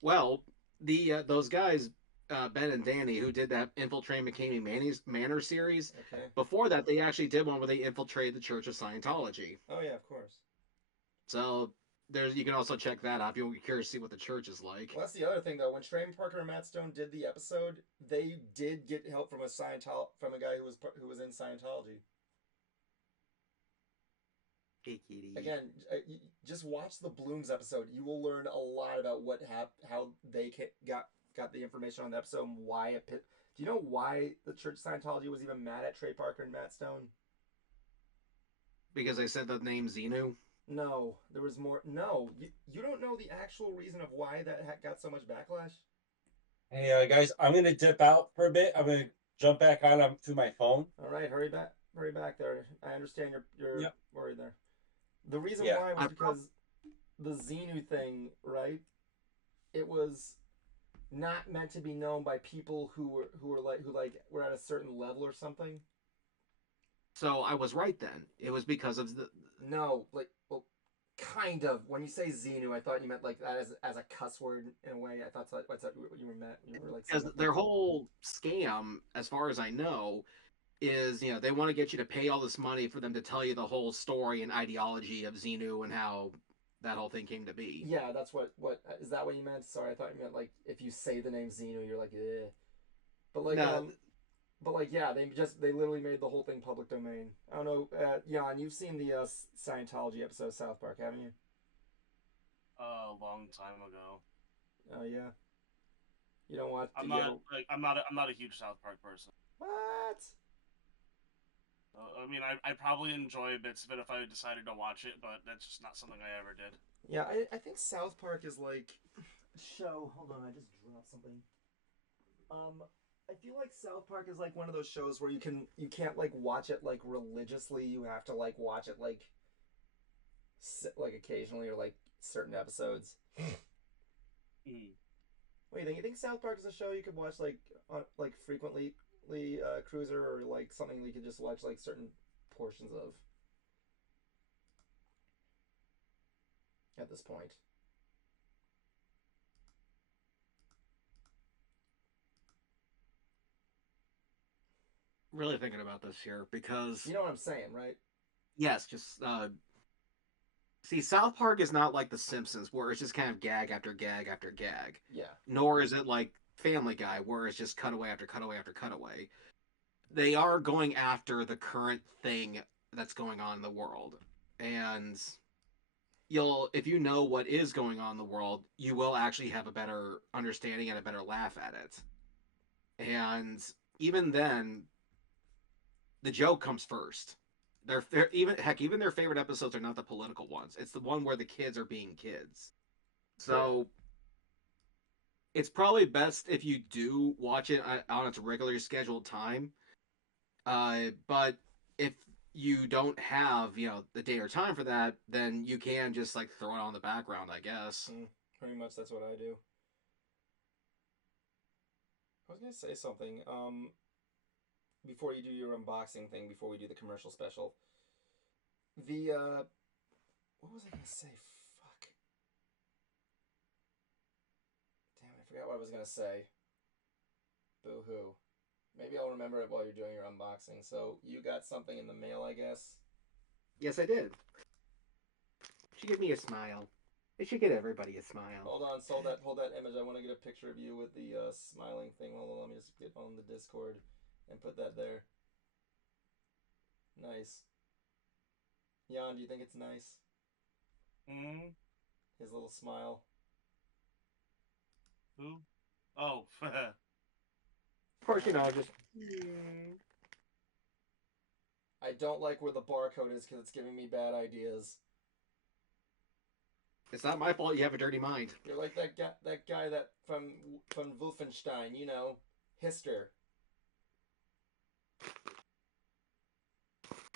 Well, those guys, Ben and Danny, who did that Infiltrate McCamey Manor series. Okay. Before that, they actually did one where they infiltrated the Church of Scientology. Oh yeah, of course. So you can also check that out if you're curious to see what the church is like. Well, that's the other thing though. When Trey Parker and Matt Stone did the episode, they did get help from a guy who was in Scientology. Hey, kitty. Again, just watch the Blooms episode. You will learn a lot about how they got the information on the episode and why it. Do you know why the Church of Scientology was even mad at Trey Parker and Matt Stone? Because they said the name Xenu? No, there was more. No, you don't know the actual reason of why that got so much backlash? Hey, guys, I'm going to dip out for a bit. I'm going to jump back on through my phone. All right, hurry back there. I understand you're Yep. worried there. The reason Yeah. why was because the Xenu thing, right? It was not meant to be known by people who were at a certain level or something. So I was right then. It was because of the... No, like, well, Kind of. When you say Xenu, I thought you meant like that as a cuss word in a way. I thought that's what you were meant. You were like saying Because their whole scam, as far as I know, is they want to get you to pay all this money for them to tell you the whole story and ideology of Xenu and how that whole thing came to be. Yeah, that's what is that what you meant? Sorry, I thought you meant like if you say the name Xenu, you're like, eh. But like No, but like yeah, they literally made the whole thing public domain. I don't know, Jan, you've seen the Scientology episode of South Park, haven't you? A long time ago. Oh yeah. You don't watch. I'm not a huge South Park person. What? I mean, I probably enjoy bits of it if I decided to watch it, but that's just not something I ever did. Yeah, I think South Park is like show. Hold on, I just dropped something. I feel like South Park is like one of those shows where you can't like watch it like religiously. You have to like watch it like occasionally or like certain episodes. What do you think? You think South Park is a show you could watch like like frequently, Cruiser, or like something you could just watch like certain portions of at this point? really thinking about this here because You know what I'm saying, right? yes, just see, South Park is not like The Simpsons where it's just kind of gag after gag after gag. Yeah. Nor is it like Family Guy where it's just cutaway after cutaway after cutaway. They are going after the current thing that's going on in the world, and if you know what is going on in the world, you will actually have a better understanding and a better laugh at it. And even then, the joke comes first. They're even their favorite episodes are not the political ones. It's the one where the kids are being kids. So it's probably best if you do watch it on its regularly scheduled time. But if you don't have the day or time for that, then you can just like throw it on the background, I guess. Pretty much that's what I do. I was gonna say something. Before you do your unboxing thing, before we do the commercial special, the what was I gonna say? Fuck. Damn, I forgot what I was gonna say. Boo hoo. Maybe I'll remember it while you're doing your unboxing. So you got something in the mail, I guess. Yes, I did. She gave me a smile. It should get everybody a smile. Hold on, hold that image. I want to get a picture of you with the smiling thing. Hold on, let me just get on the Discord and put that there. Nice. Jan, do you think it's nice? His little smile. Who? Oh, Of course, just. I don't like where the barcode is because it's giving me bad ideas. It's not my fault you have a dirty mind. You're like that guy that from Wolfenstein, you know, Hister.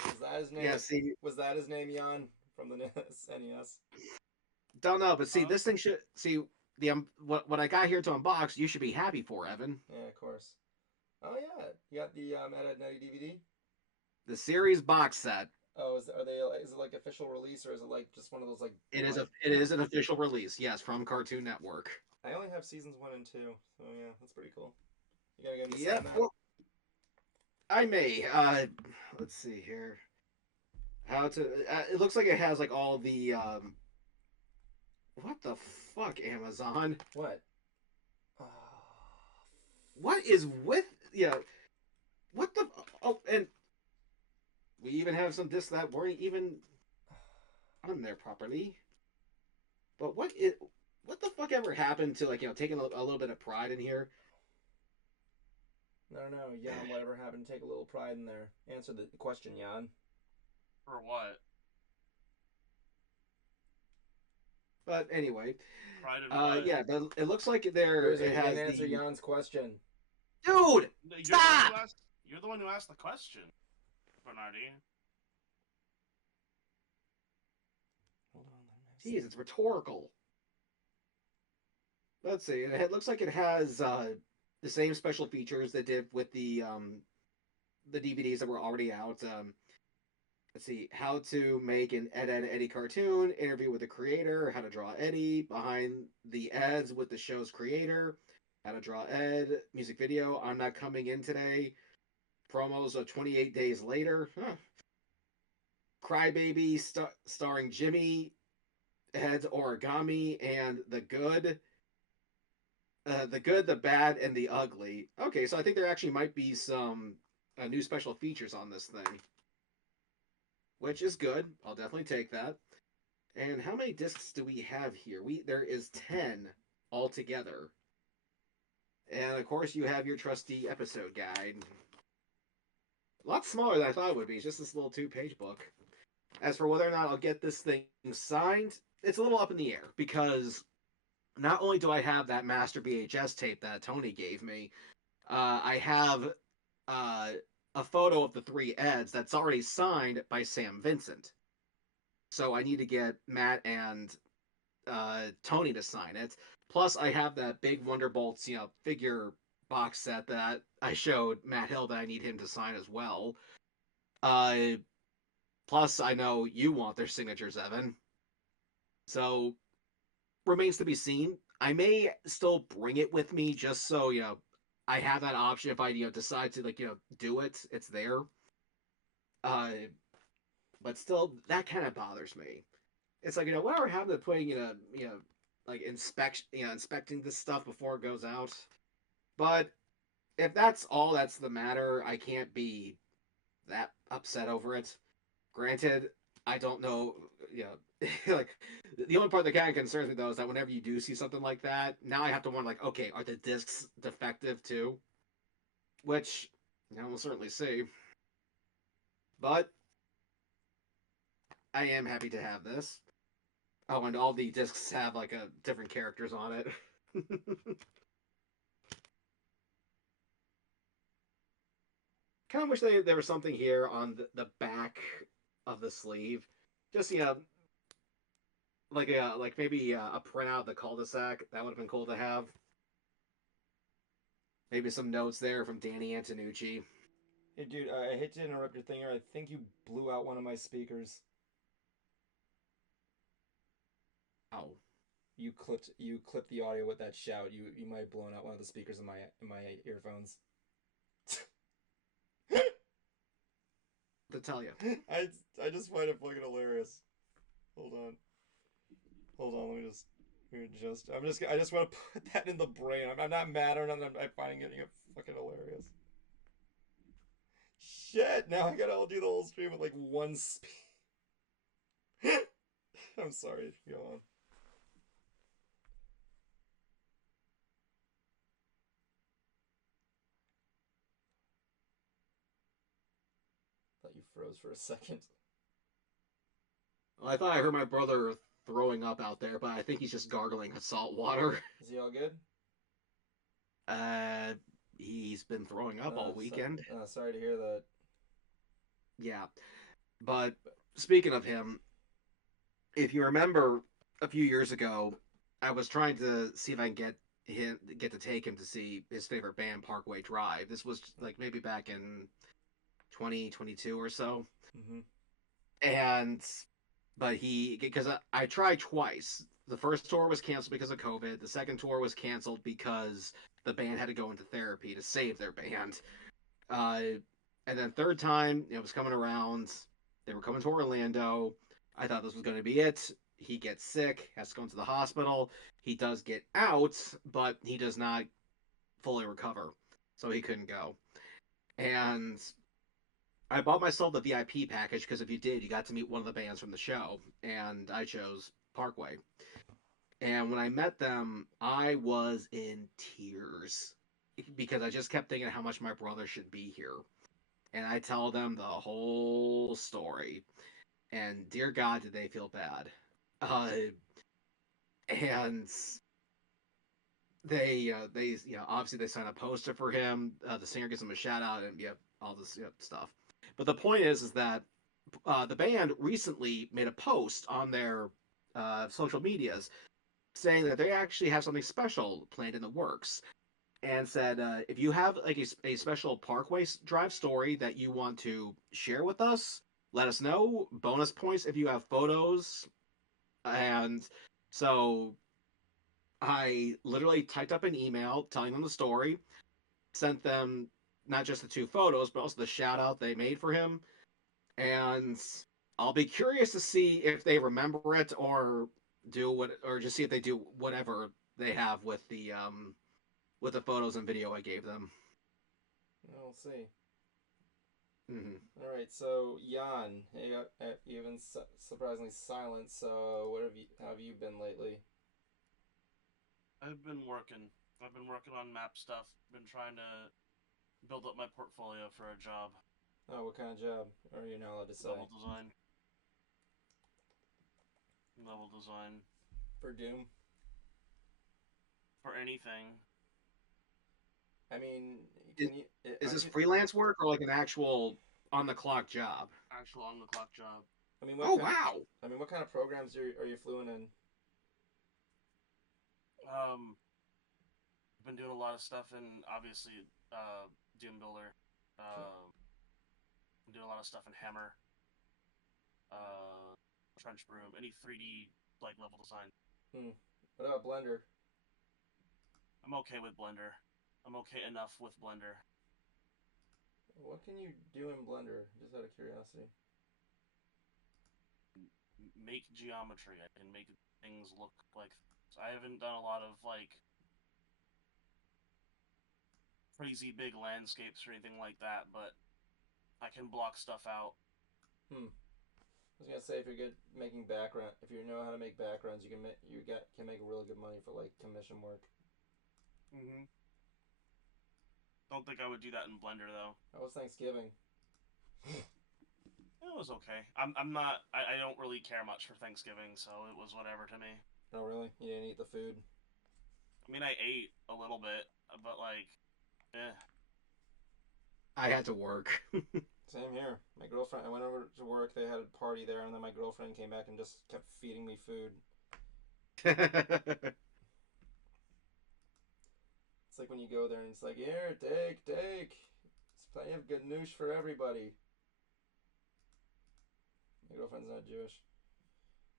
Was that his name? Yeah, see, Was that his name, Jan, from the NES? don't know, but see, this thing should see the what I got here to unbox. You should be happy for, Evan. Yeah, of course. Oh yeah, you got the Ed Nutty DVD. The series box set. Oh, is it like official release or is it like just one of those like? It is an official release, yes, from Cartoon Network. I only have seasons 1 and 2, so yeah, that's pretty cool. You gotta get me Yeah, well, I may. Let's see here. How to? It looks like it has like all the. What the fuck, Amazon? What? What is with What the? Oh, and we even have some discs that weren't even on there properly. But what the fuck ever happened to like taking a little bit of pride in here? No, Jan, whatever happened, take a little pride in there. Answer the question, Jan. For what? But anyway, Pride in what? yeah, it looks like it has didn't answer Jan's question. Dude, stop! You're the one who asked the question, Bernardi. Hold on, Jeez, it's rhetorical. Let's see. It looks like it has the same special features that did with the DVDs that were already out. let's see, how to make an Ed Eddie cartoon, interview with the creator, how to draw Eddie, behind the ads with the show's creator, how to draw Ed, music video, I'm Not Coming In Today, promos of 28 Days Later, Crybaby starring Jimmy, Ed's Origami, and The Good. The Good, the Bad, and the Ugly. Okay, so I think there actually might be some new special features on this thing, which is good. I'll definitely take that. And how many discs do we have here? There is 10 altogether. And of course, you have your trusty episode guide. A lot smaller than I thought it would be. It's just this little 2-page book. As for whether or not I'll get this thing signed, it's a little up in the air because not only do I have that master VHS tape that Tony gave me, I have a photo of the 3 Eds that's already signed by Sam Vincent. So I need to get Matt and Tony to sign it. Plus, I have that big Wonderbolts, figure box set that I showed Matt Hill that I need him to sign as well. Plus, I know you want their signatures, Evan. So, remains to be seen. I may still bring it with me just so, I have that option if I, decide to, do it. It's there. But still, that kind of bothers me. It's like, whatever happened to putting, inspecting this stuff before it goes out. But if that's all that's the matter, I can't be that upset over it. Granted, I don't know, like, the only part that kind of concerns me, though, is that whenever you do see something like that, now I have to wonder, like, okay, are the discs defective, too? Which, we'll certainly see. But I am happy to have this. Oh, and all the discs have, like, different characters on it. Kind of wish there was something here on the back of the sleeve. Just, like maybe a printout of the cul-de-sac. That would have been cool to have. Maybe some notes there from Danny Antonucci. Hey, dude, I hate to interrupt your thing here. I think you blew out one of my speakers. Oh. You clipped the audio with that shout. You might have blown out one of the speakers in my earphones. To tell you. I just find it fucking hilarious. Hold on, let me just I just want to put that in the brain. I'm not mad or nothing. I'm finding it fucking hilarious. Shit, now I gotta do the whole stream with like one speed. I'm sorry, go on. Thought you froze for a second. Well, I thought I heard my brother throwing up out there, but I think he's just gargling salt water. Is he all good? He's been throwing up all weekend. Sorry to hear that. Yeah. But speaking of him, if you remember a few years ago, I was trying to see if I can get to take him to see his favorite band, Parkway Drive. This was like maybe back in 2022 or so. Mm-hmm. But because I tried twice. The first tour was canceled because of COVID. The second tour was canceled because the band had to go into therapy to save their band. And then third time, it was coming around. They were coming to Orlando. I thought this was going to be it. He gets sick, has to go into the hospital. He does get out, but he does not fully recover. So he couldn't go. And I bought myself the VIP package because if you did, you got to meet one of the bands from the show. And I chose Parkway. And when I met them, I was in tears because I just kept thinking how much my brother should be here. And I tell them the whole story. And dear God, did they feel bad. And they obviously they sign a poster for him. The singer gives him a shout out and all this stuff. But the point is that the band recently made a post on their social medias saying that they actually have something special planned in the works, and said if you have like a special Parkway Drive story that you want to share with us, let us know. Bonus points if you have photos. And so I literally typed up an email telling them the story, sent them not just the 2 photos, but also the shout out they made for him. And I'll be curious to see if they remember it or do what, or just see if they do whatever they have with the photos and video I gave them. We'll see. Mm-hmm. All right, so Jan, you've been surprisingly silent. So, how have you been lately? I've been working. I've been working on map stuff. Been trying to build up my portfolio for a job. Oh, what kind of job? Or you're not allowed to say? Level design. Level design. For Doom? For anything. I mean, Is this freelance work or like an actual on the clock job? Actual on the clock job. I mean, Wow! I mean, what kind of programs are you fluent in? Been doing a lot of stuff in obviously Doom Builder. Been doing a lot of stuff in Hammer. Trench Broom, any 3D like level design. What about Blender? I'm okay with Blender. I'm okay enough with Blender. What can you do in Blender? Just out of curiosity. Make geometry. I can make things look like. I haven't done a lot of like crazy big landscapes or anything like that, but I can block stuff out. I was gonna say, if you're good making background, if you know how to make backgrounds, can make really good money for like commission work. Don't think I would do that in Blender though. How was Thanksgiving? It was okay. I'm not. I don't really care much for Thanksgiving, so it was whatever to me. Oh really? You didn't eat the food? I mean, I ate a little bit, but like, I had to work. Same here. My girlfriend. I went over to work. They had a party there, and then my girlfriend came back and just kept feeding me food. It's like when you go there and it's like, here, take. It's plenty of good news for everybody. My girlfriend's not Jewish.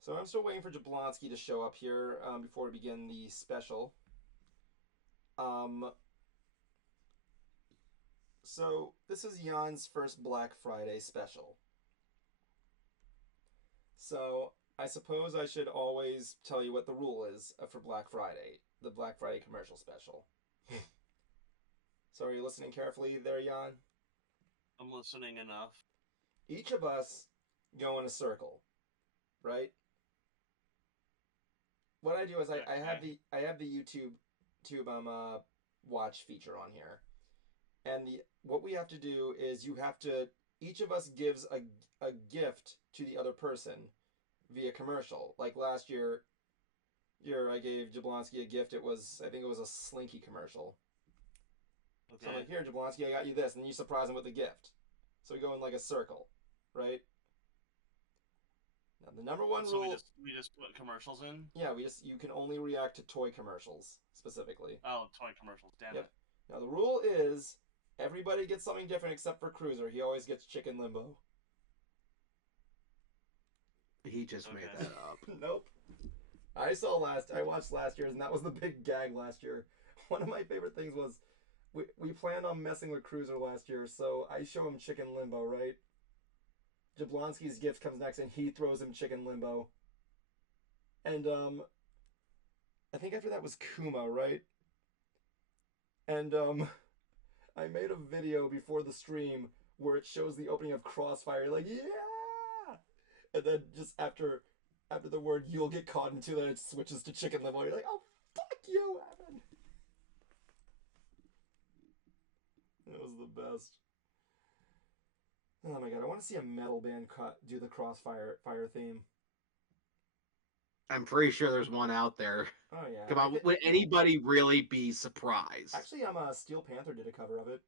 So I'm still waiting for Jablonski to show up here before we begin the special. So this is Jan's first Black Friday special. So I suppose I should always tell you what the rule is for Black Friday, the Black Friday commercial special. So are you listening carefully there, Jan? I'm listening enough. Each of us go in a circle, right? What I do is I have the YouTube watch feature on here, and what we have to do is each of us gives a gift to the other person via commercial. Like last year I gave Jablonski a gift. I think it was a Slinky commercial. Okay. So I'm like, here, Jablonski, I got you this, and you surprise him with a gift. So we go in like a circle, right? Now the number one rule. We just put commercials in. Yeah, you can only react to toy commercials specifically. Oh, toy commercials! Damn it. Now the rule is everybody gets something different except for Cruiser. He always gets chicken limbo. He just made that up. Nope. I watched last year's, and that was the big gag last year. One of my favorite things was we planned on messing with Cruiser last year, so I show him chicken limbo, right? Jablonski's gift comes next, and he throws him chicken limbo. And I think after that was Kuma, right? And I made a video before the stream where it shows the opening of Crossfire, like, yeah! And then just after the word "you'll get caught into that," it switches to chicken limbo. You're like, oh, fuck you, Evan! It was the best. Oh my god, I want to see a metal band do the Crossfire theme. I'm pretty sure there's one out there. Oh yeah. Come on, would anybody really be surprised? Actually, Steel Panther did a cover of it.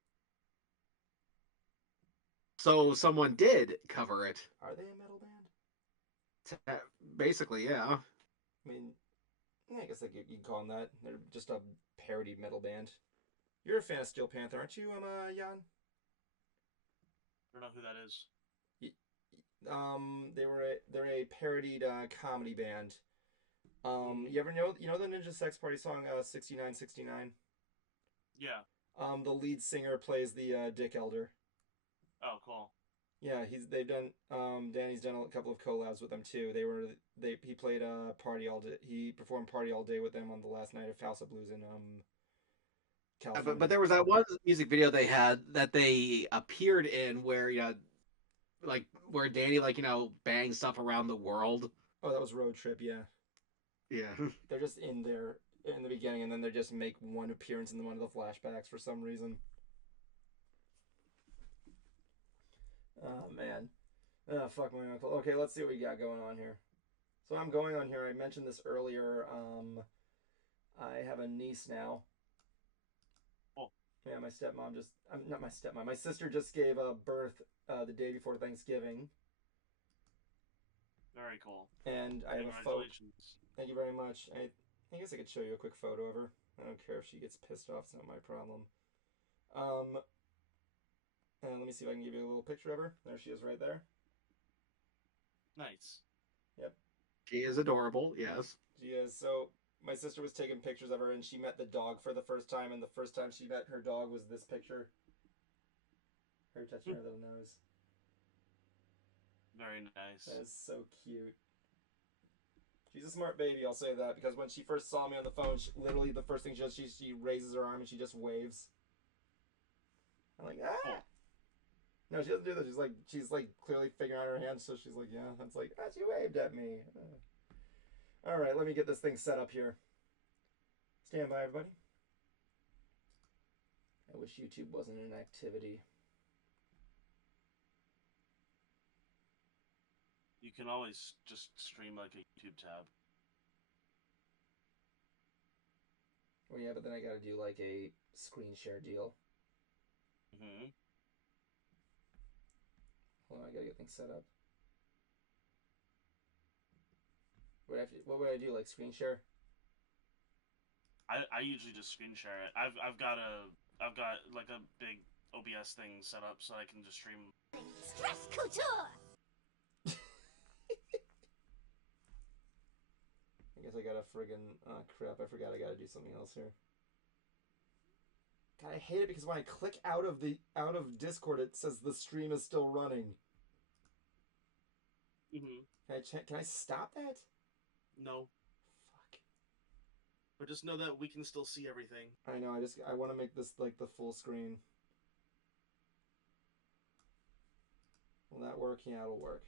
So someone did cover it. Are they a metal band? Basically, yeah. I mean, I guess you can call them that. They're just a parody metal band. You're a fan of Steel Panther, aren't you, Jan? I don't know who that is. They're a parodied comedy band. You ever know the Ninja Sex Party song 6969? Yeah. The lead singer plays the Dick Elder. Oh, cool. Yeah, they've done Danny's done a couple of collabs with them too. He played Party All Day. He performed Party All Day with them on the last night of House of Blues in California. But there was that one music video they had that they appeared in where like where Danny bangs stuff around the world. Oh, that was Road Trip, yeah. Yeah. They're just in there in the beginning, and then they just make one appearance in one of the flashbacks for some reason. Oh, man. Oh, fuck my uncle. Okay, let's see what we got going on here. So I'm going on here. I mentioned this earlier. I have a niece now. Oh. Yeah, my stepmom just... not my stepmom. My sister just gave birth the day before Thanksgiving. Very cool. And I have a photo. Congratulations. Thank you very much. I guess I could show you a quick photo of her. I don't care if she gets pissed off. It's not my problem. And let me see if I can give you a little picture of her. There she is right there. Nice. Yep. She is adorable, yes. She is. So my sister was taking pictures of her, and she met the dog for the first time, and the first time she met her dog was this picture. Her touching her little nose. Very nice. That is so cute. She's a smart baby, I'll say that, because when she first saw me on the phone, literally the first thing she does, she raises her arm and she just waves. I'm like, ah! Oh. No, she doesn't do that. She's like clearly figuring out her hands, so she's like, yeah. That's like, ah, she waved at me. All right, let me get this thing set up here. Stand by, everybody. I wish YouTube wasn't an activity. You can always just stream like a YouTube tab. Well, yeah, but then I gotta do like a screen share deal. Mm-hmm. Hold on, I gotta get things set up. What would I do? Like screen share? I usually just screen share it. I've got like a big OBS thing set up so I can just stream. Stress couture! I guess I gotta friggin' crap, I forgot I gotta do something else here. God, I hate it because when I click out of Discord, it says the stream is still running. Mm-hmm. Can I stop that? No. Fuck. But just know that we can still see everything. I know, I want to make this like the full screen. Will that work? Yeah, it'll work.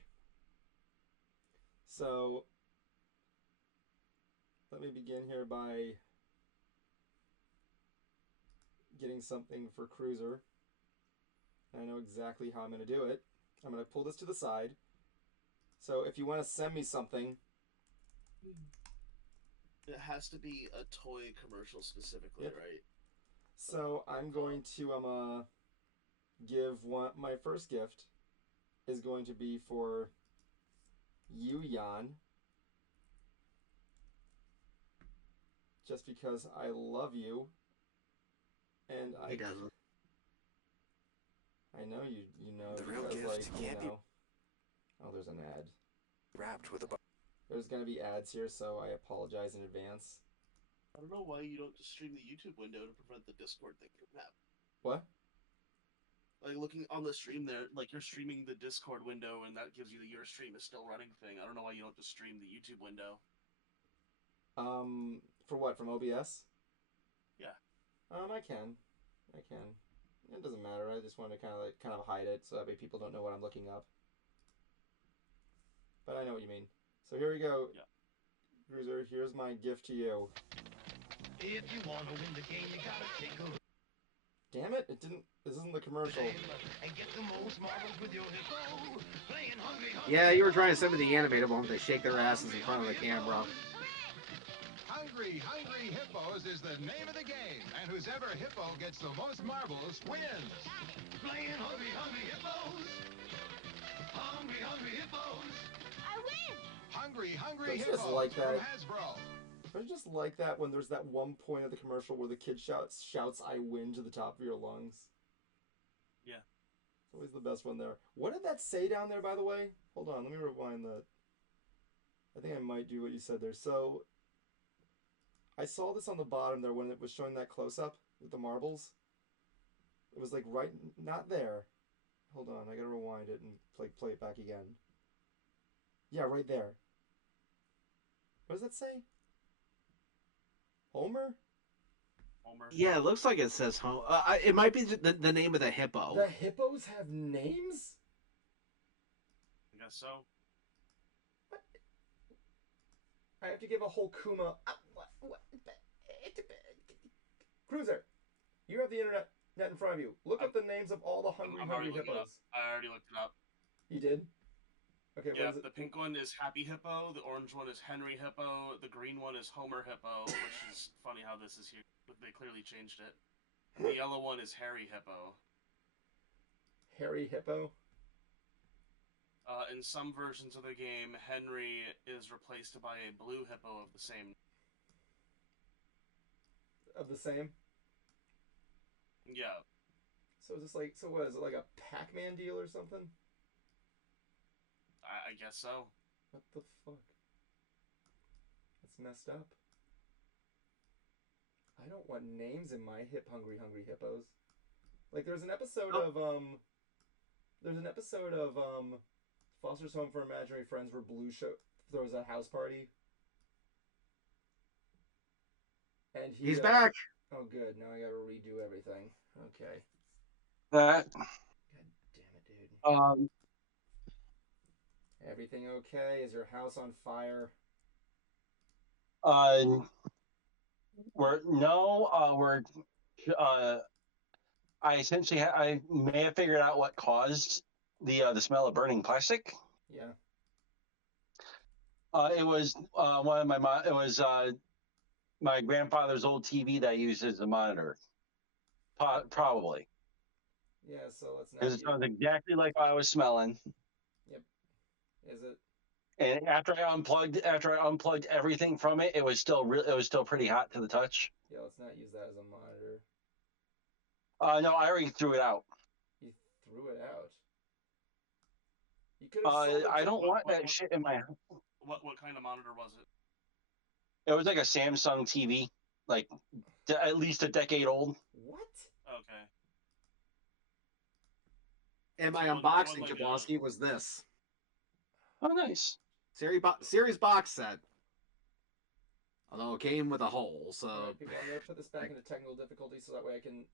So, let me begin here by getting something for Cruiser. I know exactly how I'm going to do it. I'm going to pull this to the side. So if you want to send me something... It has to be a toy commercial specifically, Yep. right? So I'm going to give my first gift is going to be for you, Jan. Just because I love you, and He doesn't. I know you know The real because gift can't be Oh, there's an ad. wrapped with a There's gonna be ads here, so I apologize in advance. I don't know why you don't just stream the YouTube window to prevent the Discord thing from happening. What? Like looking on the stream there, like you're streaming the Discord window, and that gives you the your stream is still running thing. I don't know why you don't just stream the YouTube window. For what? From OBS? Yeah. I can. It doesn't matter. I just want to kind of hide it so that way people don't know what I'm looking up. But I know what you mean. So here we go. Yeah. Cruiser, here's my gift to you. If you want to win the game, you gotta take a Damn it! This isn't the commercial. and get the most marbles with your hippo. Playing hungry, Yeah, you were trying to send me the animated one. They shake their asses in front of the camera. Hungry Hippos is the name of the game, and whoever hippo gets the most marbles wins. Playing hungry hippos. Hungry hippos. I win! Hungry Don't you Hippos just like from that? Hasbro. Don't you just like that when there's that one point of the commercial where the kid shouts "I win" to the top of your lungs? Yeah. Always the best one there. What did that say down there, by the way? Hold on, let me rewind that. I think I might do what you said there. So, I saw this on the bottom there when it was showing that close-up with the marbles. It was like right, not there. Hold on, I gotta rewind it and play it back again. Yeah, right there. What does that say? Homer? Homer. Yeah, it looks like it says home. It might be the name of the hippo. The hippos have names? I guess so. I have to give a whole Kuma. Cruiser, you have the internet in front of you. Look up the names of all the hungry hippos. I already looked it up. You did? Okay, Yeah, what is it? the pink one is Happy Hippo, the orange one is Henry Hippo, the green one is Homer Hippo, which is funny how this is here, but they clearly changed it. And the yellow one is Harry Hippo. Harry Hippo? In some versions of the game, Henry is replaced by a blue hippo of the same. Of the same? Yeah. So is this like, so what is it, like a Pac-Man deal or something? I guess so. What the fuck? That's messed up. I don't want names in my hungry hippos. Like there's an episode of Foster's Home for Imaginary Friends where Blue throws a house party. And He's back. Oh good, now I gotta redo everything. Okay. That. God damn it, dude. Everything okay? Is your house on fire? I essentially I may have figured out what caused the smell of burning plastic. Yeah. It was my grandfather's old TV that I used as a monitor. Probably. Yeah, so let's not. Because it sounds exactly like what I was smelling. Yep. Is it? And after I unplugged everything from it, it was still pretty hot to the touch. Yeah, let's not use that as a monitor. No, I already threw it out. You threw it out. You could have sold it. I don't want that shit in my house. What kind of monitor was it? It was like a Samsung TV, like at least a decade old. What? Okay. And my unboxing, Jablonski, was this. Oh, nice. Series box set. Although it came with a hole, so. Alright, people, I'm gonna put this back into technical difficulty so that way I can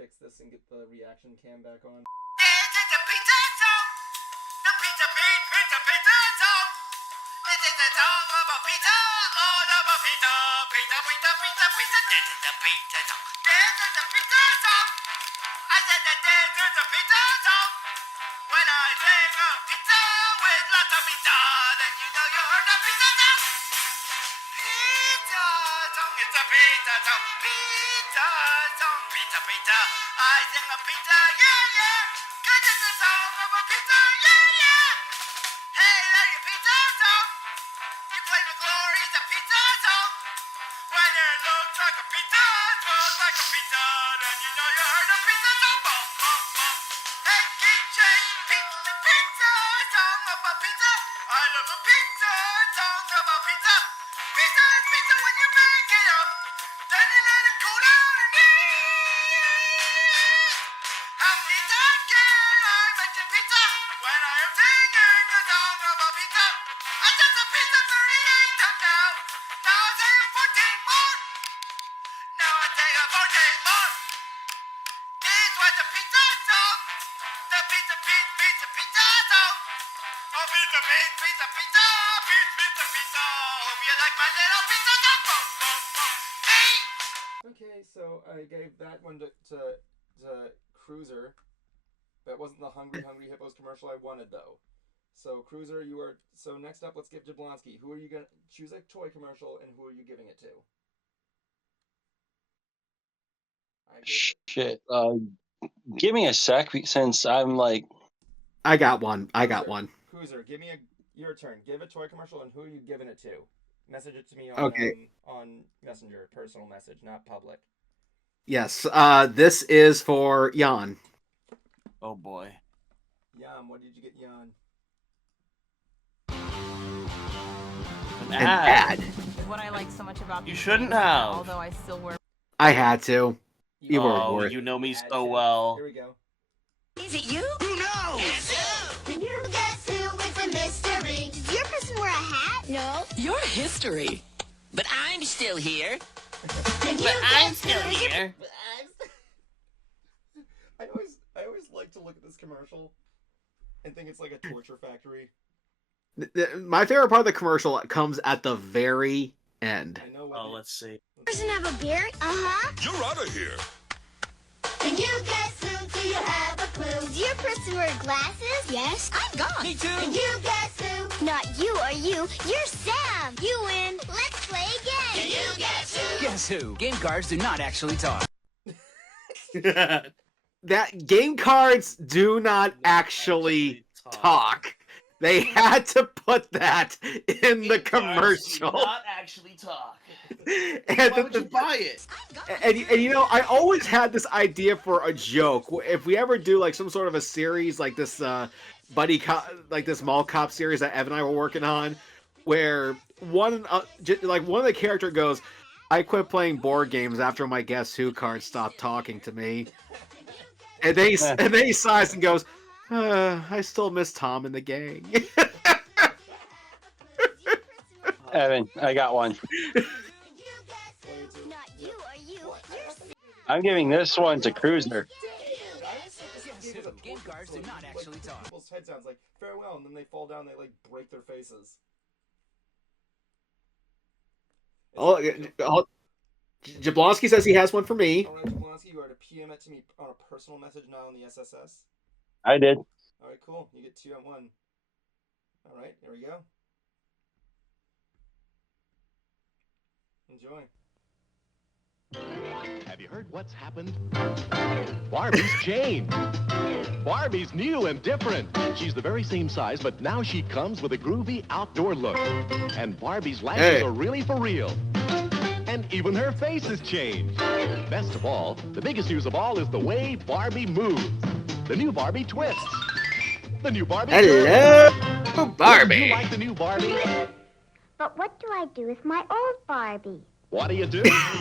fix this and get the reaction cam back on. This is the pizza song. The pizza song. This is the song about pizza, all about pizza. Pizza. This is the pizza song. This is the pizza song. I said that this is the pizza song. When I sing a pizza with lots of pizza, then you know you heard the pizza song. Pizza song, it's a pizza song. Pizza song, pizza. I sing a pizza, yeah. Cause it's a song of a pizza, yeah. Hey, there's your pizza song. You claim the glories of pizza song. When it looks like a pizza, smells like a pizza, then you know you heard a pizza song. Bum. Hey, DJ, pizza song about pizza. I love a pizza song about pizza. Pizza is pizza when you make it up. Then you let it cool down and eat. How many times can I mention pizza when I am singing a song about pizza? I said the pizza 38 times now. Now I say it 14 more. Now I say it 14 more. This was the pizza song. The pizza song. Oh, pizza. Hope you like my little pizza song. Bum. Hey! Okay, so I gave that one to Cruiser. That wasn't the Hungry Hippos commercial I wanted, though. So, Cruiser, so next up, let's give Jablonski. Who are you going to choose a toy commercial, and who are you giving it to? Shit. Give me a sec, since I'm like... I got one. Cruiser, give me your turn. Give a toy commercial, and who are you giving it to? Message it to me on Messenger, personal message, not public. Yes, this is for Jan. Oh boy. Tom, what did you get Jan? An ad. What I like so much about You these shouldn't games, have. although I still wear. I had to. You were Oh, worth. you know me so well. Here we go. Is it you? Who knows? Can you guess who is a mystery? Did your person wear a hat? No. Your history. But I'm still here. I'm still here. I always like to look at this commercial and think it's like a torture factory. My favorite part of the commercial comes at the very end. I know what. Oh, let's see. Person have a beard? Uh-huh. You're out of here. Can you guess who? Do you have a clue? Does your person wear glasses? Yes. I'm gone. Me too. Can you guess who? Not you or you. You're Sam. You win. Let's play again. Can you guess who? Guess who? Game cards do not actually talk. That game cards do not actually talk. They had to put that in the commercial. Not actually talk. And Why would you buy it? And you know, I always had this idea for a joke. If we ever do like some sort of a series like this buddy cop, like this mall cop series that Evan and I were working on, where one of the character goes, "I quit playing board games after my Guess Who card stopped talking to me," and then he sighs and goes, "I still miss Tom and the gang." Evan, I got one. I'm giving this one to Cruiser. Game cards do not actually talk. People's head sounds like farewell, and then they fall down. They like break their faces. Jablonski says he has one for me. All right, Jablonski, you are to PM it to me on a personal message, not on the SSS. I did. All right, cool. You get 2 on 1. All right, here we go. Enjoy. Have you heard what's happened? Barbie's changed. Barbie's new and different. She's the very same size, but now she comes with a groovy outdoor look. And Barbie's lashes are really for real. And even her face has changed. Best of all, the biggest news of all is the way Barbie moves. The new Barbie twists. The new Barbie Hello, Barbie. You like the new Barbie? But what do I do with my old Barbie? What do?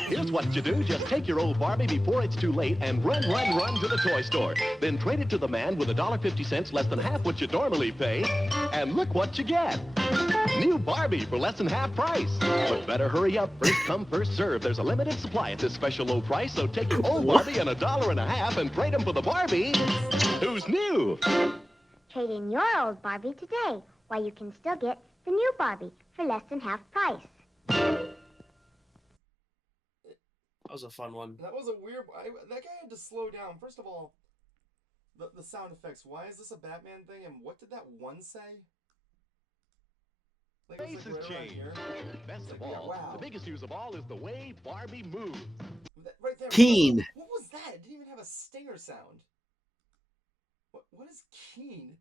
Here's what you do. Just take your old Barbie before it's too late and run to the toy store. Then trade it to the man with $1.50, less than half what you normally pay. And look what you get. New Barbie for less than half price. But better hurry up. First come, first serve. There's a limited supply at this special low price, so take your old Barbie and $1.50 and trade them for the Barbie who's new. Trade in your old Barbie today, while you can still get the new Barbie for less than half price. That was a fun one. That was a weird. That guy had to slow down. First of all, the sound effects. Why is this a Batman thing? And what did that one say? Like, Face has changed. Best of all, wow. the biggest news of all is the way Barbie moves. Right there. Keen. What was that? It didn't even have a stinger sound. What is keen?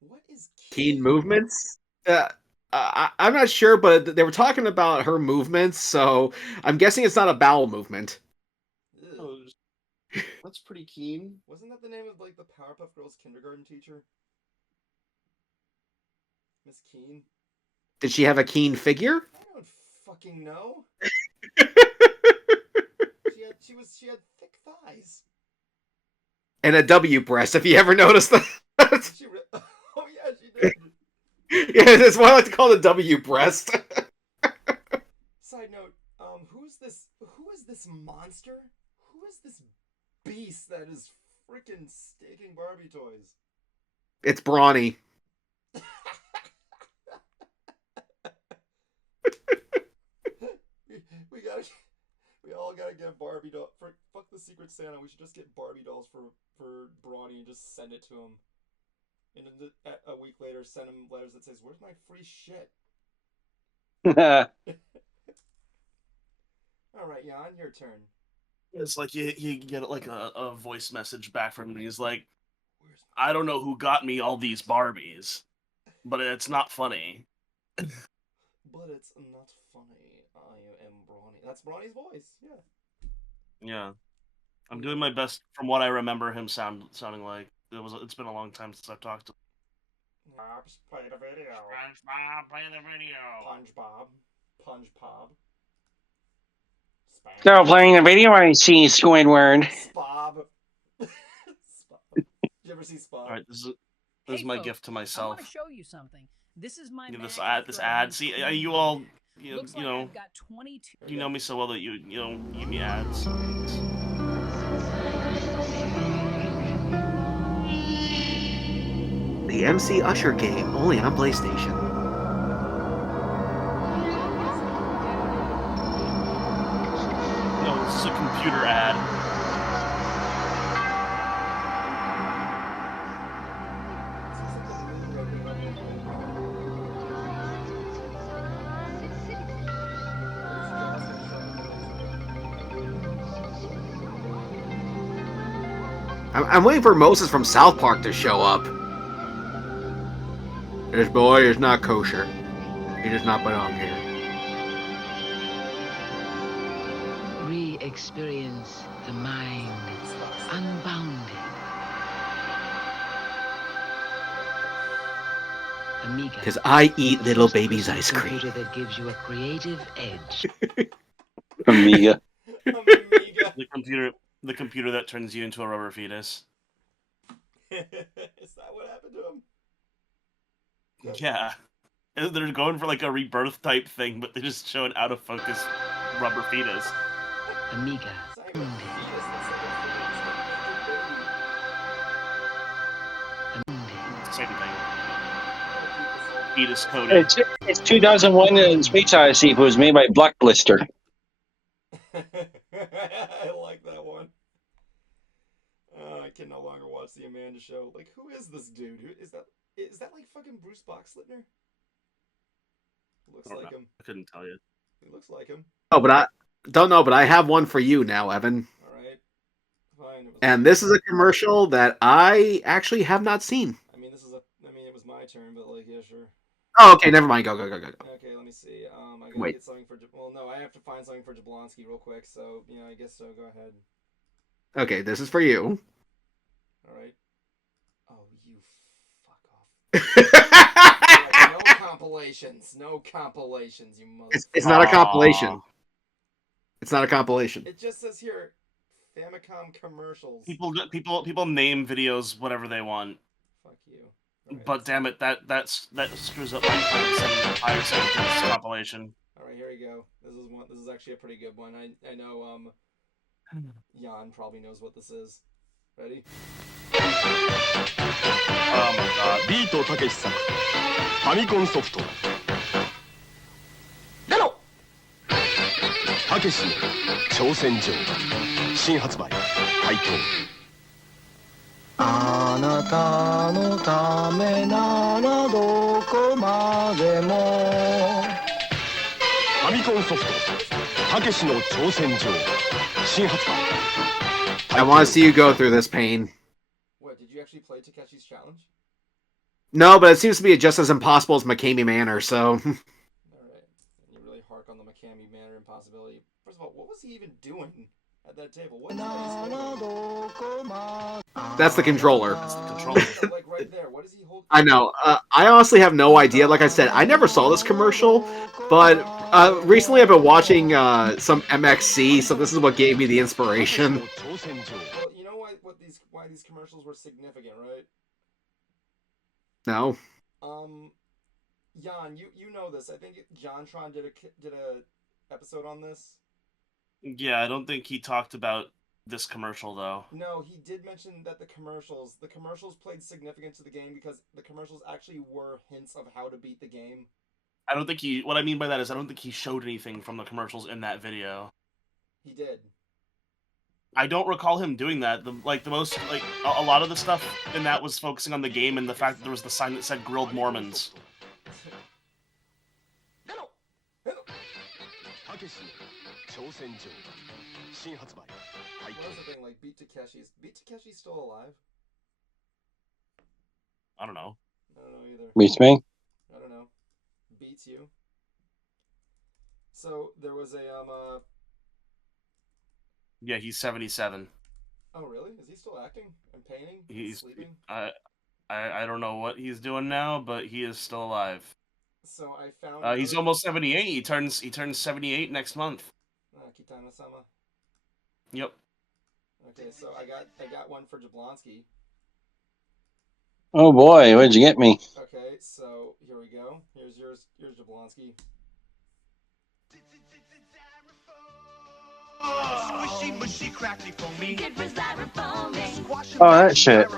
What is Keen movements? I'm not sure, but they were talking about her movements, so I'm guessing it's not a bowel movement. Oh, that's pretty keen. Wasn't that the name of like the Powerpuff Girls kindergarten teacher? Miss Keen? Did she have a keen figure? I don't fucking know. She had thick thighs. And a W breast, if you ever noticed that. Oh yeah, she did. Yeah, that's why I like to call it a W breast. Side note, who is this monster? Who is this beast that is freaking staking Barbie toys? It's Brony. we all gotta get Barbie doll. Fuck the Secret Santa. We should just get Barbie dolls for Brony and just send it to him. And then a week later, send him letters that says, "Where's my free shit?" All right, Jan, your turn. It's like you get like a voice message back from him. He's like, I don't know who got me all these Barbies, but it's not funny. But it's not funny. I am Brony. That's Brony's voice. Yeah. Yeah, I'm doing my best from what I remember him sounding like. It's been a long time since I've talked to. Bob's play the video. SpongeBob, play the video. SpongeBob. Still playing the video, I see, Squidward. Spob. Did you ever see Spob? All right, this is my gift to I myself. want to show you something. This is my This mag ad. after See, I've you been all, cleaning. you Looks like know, I've got 22. you know me so well that you give me ads. The MC Usher game, only on PlayStation. No, this is a computer ad. I'm waiting for Moses from South Park to show up. This boy is not kosher. He does not belong here. Re-experience the mind unbounded. Amiga. Because I eat little baby's ice cream. Computer that gives you a creative edge. Amiga. The computer that turns you into a rubber fetus. Is that what happened to him? Yeah. They're going for like a rebirth type thing, but they just show an out of focus rubber fetus. Amiga. Same thing. Fetus coated. It's 2001 and Space Odyssey. It was made by Blockbuster. I like that one. I can no longer watch the Amanda Show. Like, who is this dude? Is that like fucking Bruce Boxleitner? Looks like him. I couldn't tell you. He looks like him. Oh, but I don't know. But I have one for you now, Evan. All right, fine. And this is a commercial that I actually have not seen. I mean, it was my turn, but like, yeah, sure. Oh, okay. Never mind. Go. Okay, let me see. I gotta Wait. get something for. Well, no, I have to find something for Jablonski real quick. So, I guess so. Go ahead. Okay, this is for you. All right. Oh, you fuck off. No compilations. No compilations, you motherfucker. It's not a compilation. It's not a compilation. It just says here, Famicom commercials. People name videos whatever they want. Fuck you. Right. But damn it, that screws up my entire sentence compilation. All right, here we go. This is actually a pretty good one. I know Jan probably knows what this is. Ready? Oh my god. ビートたけしさんファミコンソフト出ろたけしの挑戦状新発売配当あなたのためならどこまでもファミコンソフトたけしの挑戦状新発売 I want to see you go through this pain. What, did you actually play Takeshi's Challenge? No, but it seems to be just as impossible as McCamey Manor, so... Alright. You really hark on the McCamey Manor impossibility. First of all, what was he even doing at that table? What is that? That's the controller. That's the controller. Like right there, what is he holding? I know. I honestly have no idea. Like I said, I never saw this commercial, but recently I've been watching some MXC, so this is what gave me the inspiration. Well, you know why these commercials were significant, right? No. Jan, you know this. I think JonTron did a episode on this. Yeah, I don't think he talked about this commercial though. No, he did mention that the commercials played significant to the game because the commercials actually were hints of how to beat the game. I don't think what I mean by that is I don't think he showed anything from the commercials in that video. He did. I don't recall him doing that. A lot of the stuff in that was focusing on the game and the fact that there was the sign that said grilled Mormons. What was the thing, like, Beat Takeshi's still alive? I don't know. I don't know either. Beats me? I don't know. Beats you. So, there was a, Yeah, he's 77. Oh, really? Is he still acting and painting and He's sleeping? I don't know what he's doing now, but he is still alive. So I found. He's almost 78. He turns 78 next month. Kitano-sama. Yep. Okay, so I got one for Jablonski. Oh boy, what did you get me? Okay, so here we go. Here's Jablonski. Squishy, mushy, crackly, foamy. Good for styrofoaming. Oh, that shit.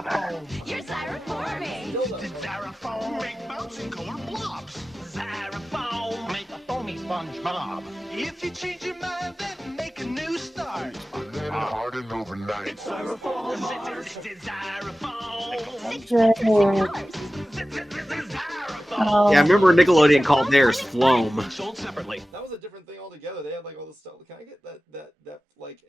You're styrofoaming. Styrofoam. Make bouncing color blobs. Styrofoam. Make a foamy SpongeBob. If you change your mind, then make a new start. And then harden overnight. It's styrofoam. Yeah, I remember Nickelodeon called theirs Floam. Sold separately. That was a different thing altogether. They had like all this stuff. Can I get that like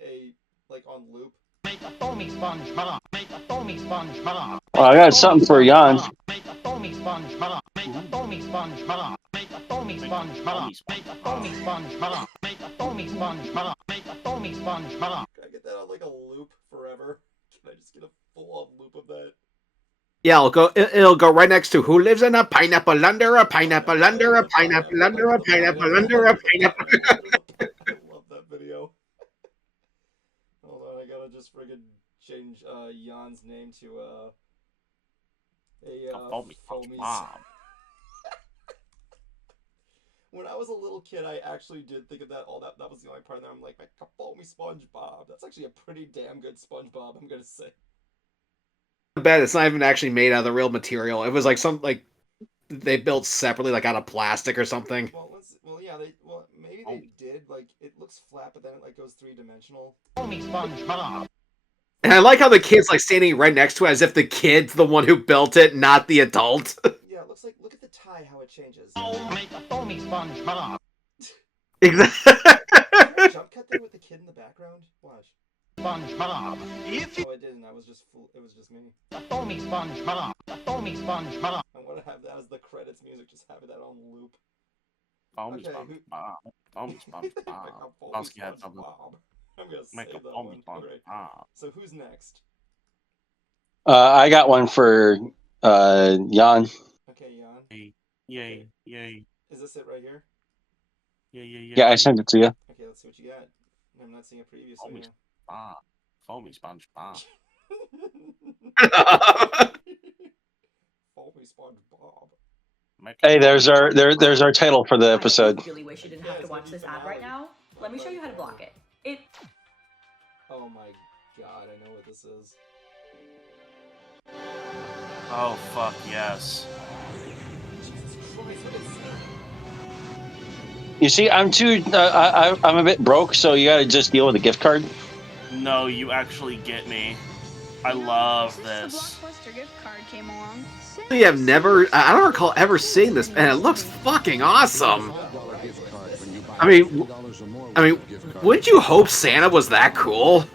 on loop? Make a foamy SpongeBob. Make a foamy SpongeBob. Well, I got something for Jan. Make a foamy SpongeBob. Make a foamy SpongeBob. Make a foamy SpongeBob. Make a foamy SpongeBob. Make a foamy SpongeBob. Make a foamy SpongeBob. Can I get that on like a loop forever? Can I just get a full-on loop of that? Yeah, it'll go right next to who lives in a pineapple under a pineapple under a pineapple under a pineapple under a pineapple. I love that video. Hold on, I gotta just friggin' change Jan's name to Foamy. When I was a little kid, I actually did think of that. That was the only part there. I'm like, a Foamy SpongeBob. That's actually a pretty damn good SpongeBob, I'm gonna say. Bet it's not even actually made out of the real material. It was like they built separately, like out of plastic or something. Maybe they did. Like it looks flat, but then it like goes 3-dimensional. And I like how the kid's like standing right next to it, as if the kid's the one who built it, not the adult. Yeah, it looks like. Look at the tie, how it changes. Make a foamy SpongeBob. Exactly. Jump cut there with the kid in the background. Watch. SpongeBob. Oh, it didn't. It was just me. A foamy SpongeBob. A foamy SpongeBob. I want to have that as the credits music. Just have that on loop. Foamy SpongeBob. Foamy SpongeBob. Bosky had something. I'm gonna Make save a that foamy one. SpongeBob. So who's next? I got one for Jan. Okay, Jan. Yay. Is this it right here? Yeah, I sent it to you. Okay, let's see what you got. I'm not seeing a preview. Foamy SpongeBob. Foamy SpongeBob. Foamy SpongeBob. Hey, there's our title for the episode. I really wish you didn't have to watch this ad right now. Let me show you how to block it. Oh my god, I know what this is. Oh fuck yes. Jesus Christ, what is that? You see, I'm a bit broke, so you gotta just deal with a gift card. No, you actually get me. I love The this. Blockbuster gift card came along. I don't recall ever seeing this, and it looks fucking awesome. I mean, wouldn't you hope Santa was that cool? And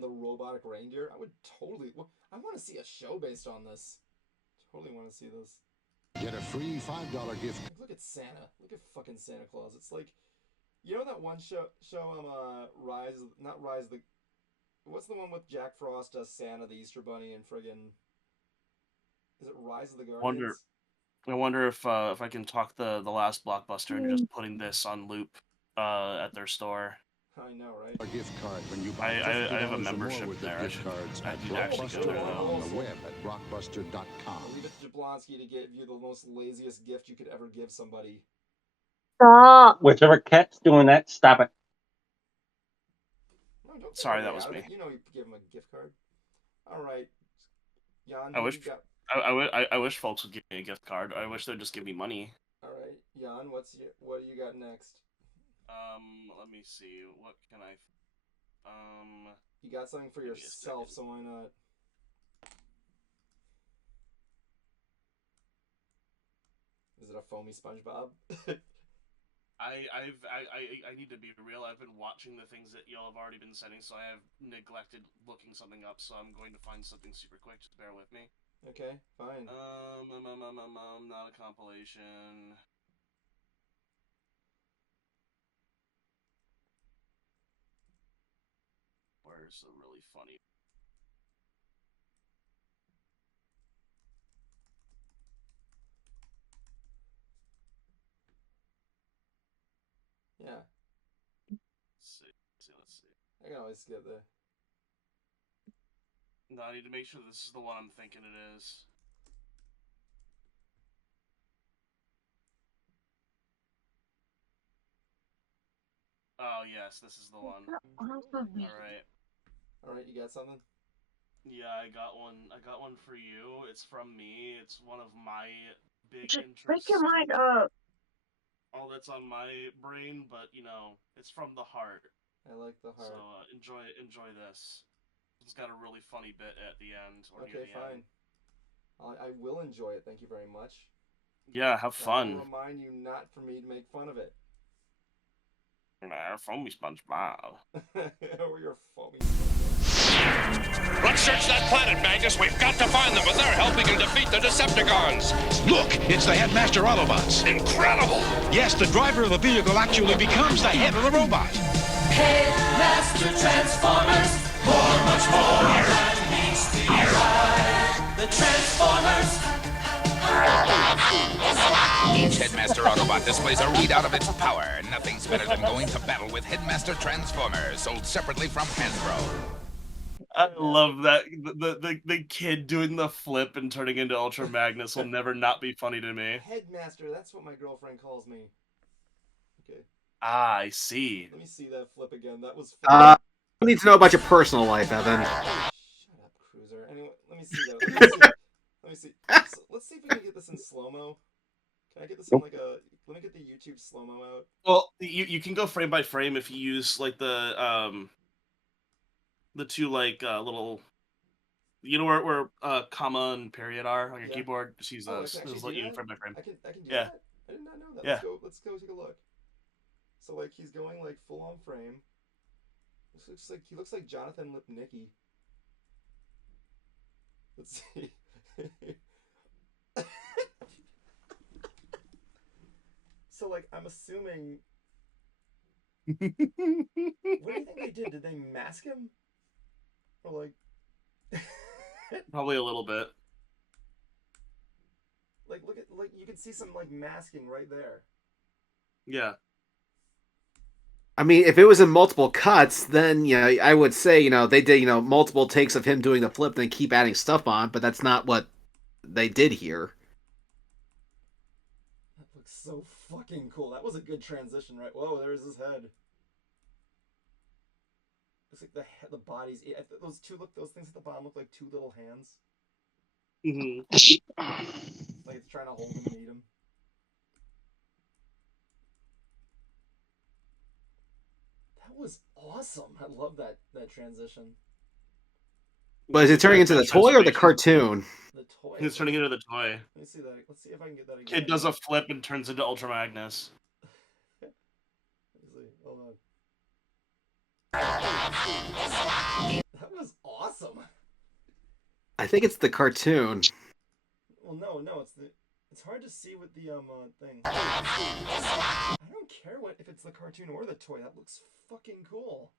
the robotic reindeer. I would totally. I want to see a show based on this. Totally want to see this. Get a free $5 gift. Look at Santa. Look at fucking Santa Claus. It's like, you know that one show what's the one with Jack Frost as Santa, the Easter Bunny, and friggin' is it Rise of the Guardians? I wonder if I can talk the last Blockbuster and just putting this on loop at their store. I know, right? A gift card when you I have a membership there. I should actually go there though. On the web at blockbuster.com. I'll leave it to Jablonski to give you the most laziest gift you could ever give somebody. Stop! Whichever cat's doing that, stop it. No, don't Sorry, that was me. You know, you give him a gift card. All right, Jan. I wish folks would give me a gift card. I wish they'd just give me money. All right, Jan. What do you got next? Let me see. What can I? You got something for yourself, so why not? Is it a foamy SpongeBob? I need to be real. I've been watching the things that y'all have already been sending, so I have neglected looking something up. So I'm going to find something super quick. Just bear with me. Okay, fine. Not a compilation. Where Here's a really funny. Yeah. Let's see. I can always get there. No, I need to make sure this is the one I'm thinking it is. Oh yes, this is the one. Alright. Alright, you got something? Yeah, I got one. I got one for you. It's from me. It's one of my big Just interests. break your mind up. All that's on my brain, but you know, it's from the heart. I like the heart. So enjoy this. It's got a really funny bit at the end. Or Okay, near the fine. End. I will enjoy it. Thank you very much. Yeah, have I fun. will remind you not for me to make fun of it. Nah, foamy SpongeBob. Or your foamy Let's search that planet, Magnus. We've got to find them. With their help, we can defeat the Decepticons. Look, it's the Headmaster Autobots. Incredible! Yes, the driver of the vehicle actually becomes the head of the robot. Headmaster Transformers, for much more than meets the eye. The Transformers. Each Headmaster Autobot displays a readout of its power. Nothing's better than going to battle with Headmaster Transformers, sold separately from Hasbro. I love that the kid doing the flip and turning into Ultra Magnus will never not be funny to me. Headmaster, that's what my girlfriend calls me. Okay. Ah, I see. Let me see that flip again. That was I need to know about your personal life, Evan. Shut up, Cruiser. Anyway, let me see that. Let me see. So, let's see if we can get this in slow-mo. Can I get this in like a... Let me get the YouTube slow-mo out. Well, you can go frame by frame if you use like the two like little, you know where comma and period are on your keyboard. Just use those. Just let you frame by frame. I can do Yeah. that. I did not know that. Yeah. Let's go take a look. So like he's going like full on frame. He looks like Jonathan Lipnicki. Let's see. So like I'm assuming. What do you think they did? Did they mask him? Or like Probably a little bit. Like look at you can see some like masking right there. Yeah. I mean, if it was in multiple cuts, then I would say they did multiple takes of him doing the flip, then keep adding stuff on. But that's not what they did here. That looks so fucking cool. That was a good transition, right? Whoa, there's his head. Looks like the bodies. Those things at the bottom look like two little hands. Like it's trying to hold him and eat him. That was awesome. I love that transition. But is it turning into the toy or the cartoon? The toy. He's turning into the toy. Let me see that. Let's see if I can get that again. Kid does a flip and turns into Ultra Magnus. Let me see. Hold on. That was awesome. I think it's the cartoon. Well, no, it's hard to see with the thing. I don't care if it's the cartoon or the toy. That looks fucking cool.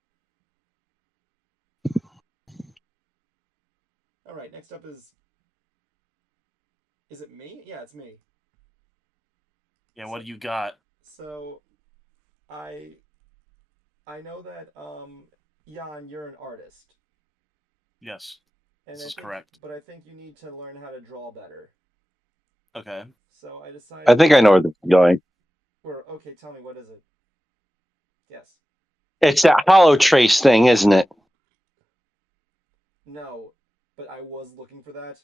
All right, next up is it me? Yeah, it's me. Yeah, what do you got? So, I know that Jan, you're an artist. Yes, And this is correct. But I think you need to learn how to draw better. Okay. So I decided. I think I know where this is going. Okay, tell me, what is it? Yes. It's that hollow trace thing, isn't it? No, but I was looking for that.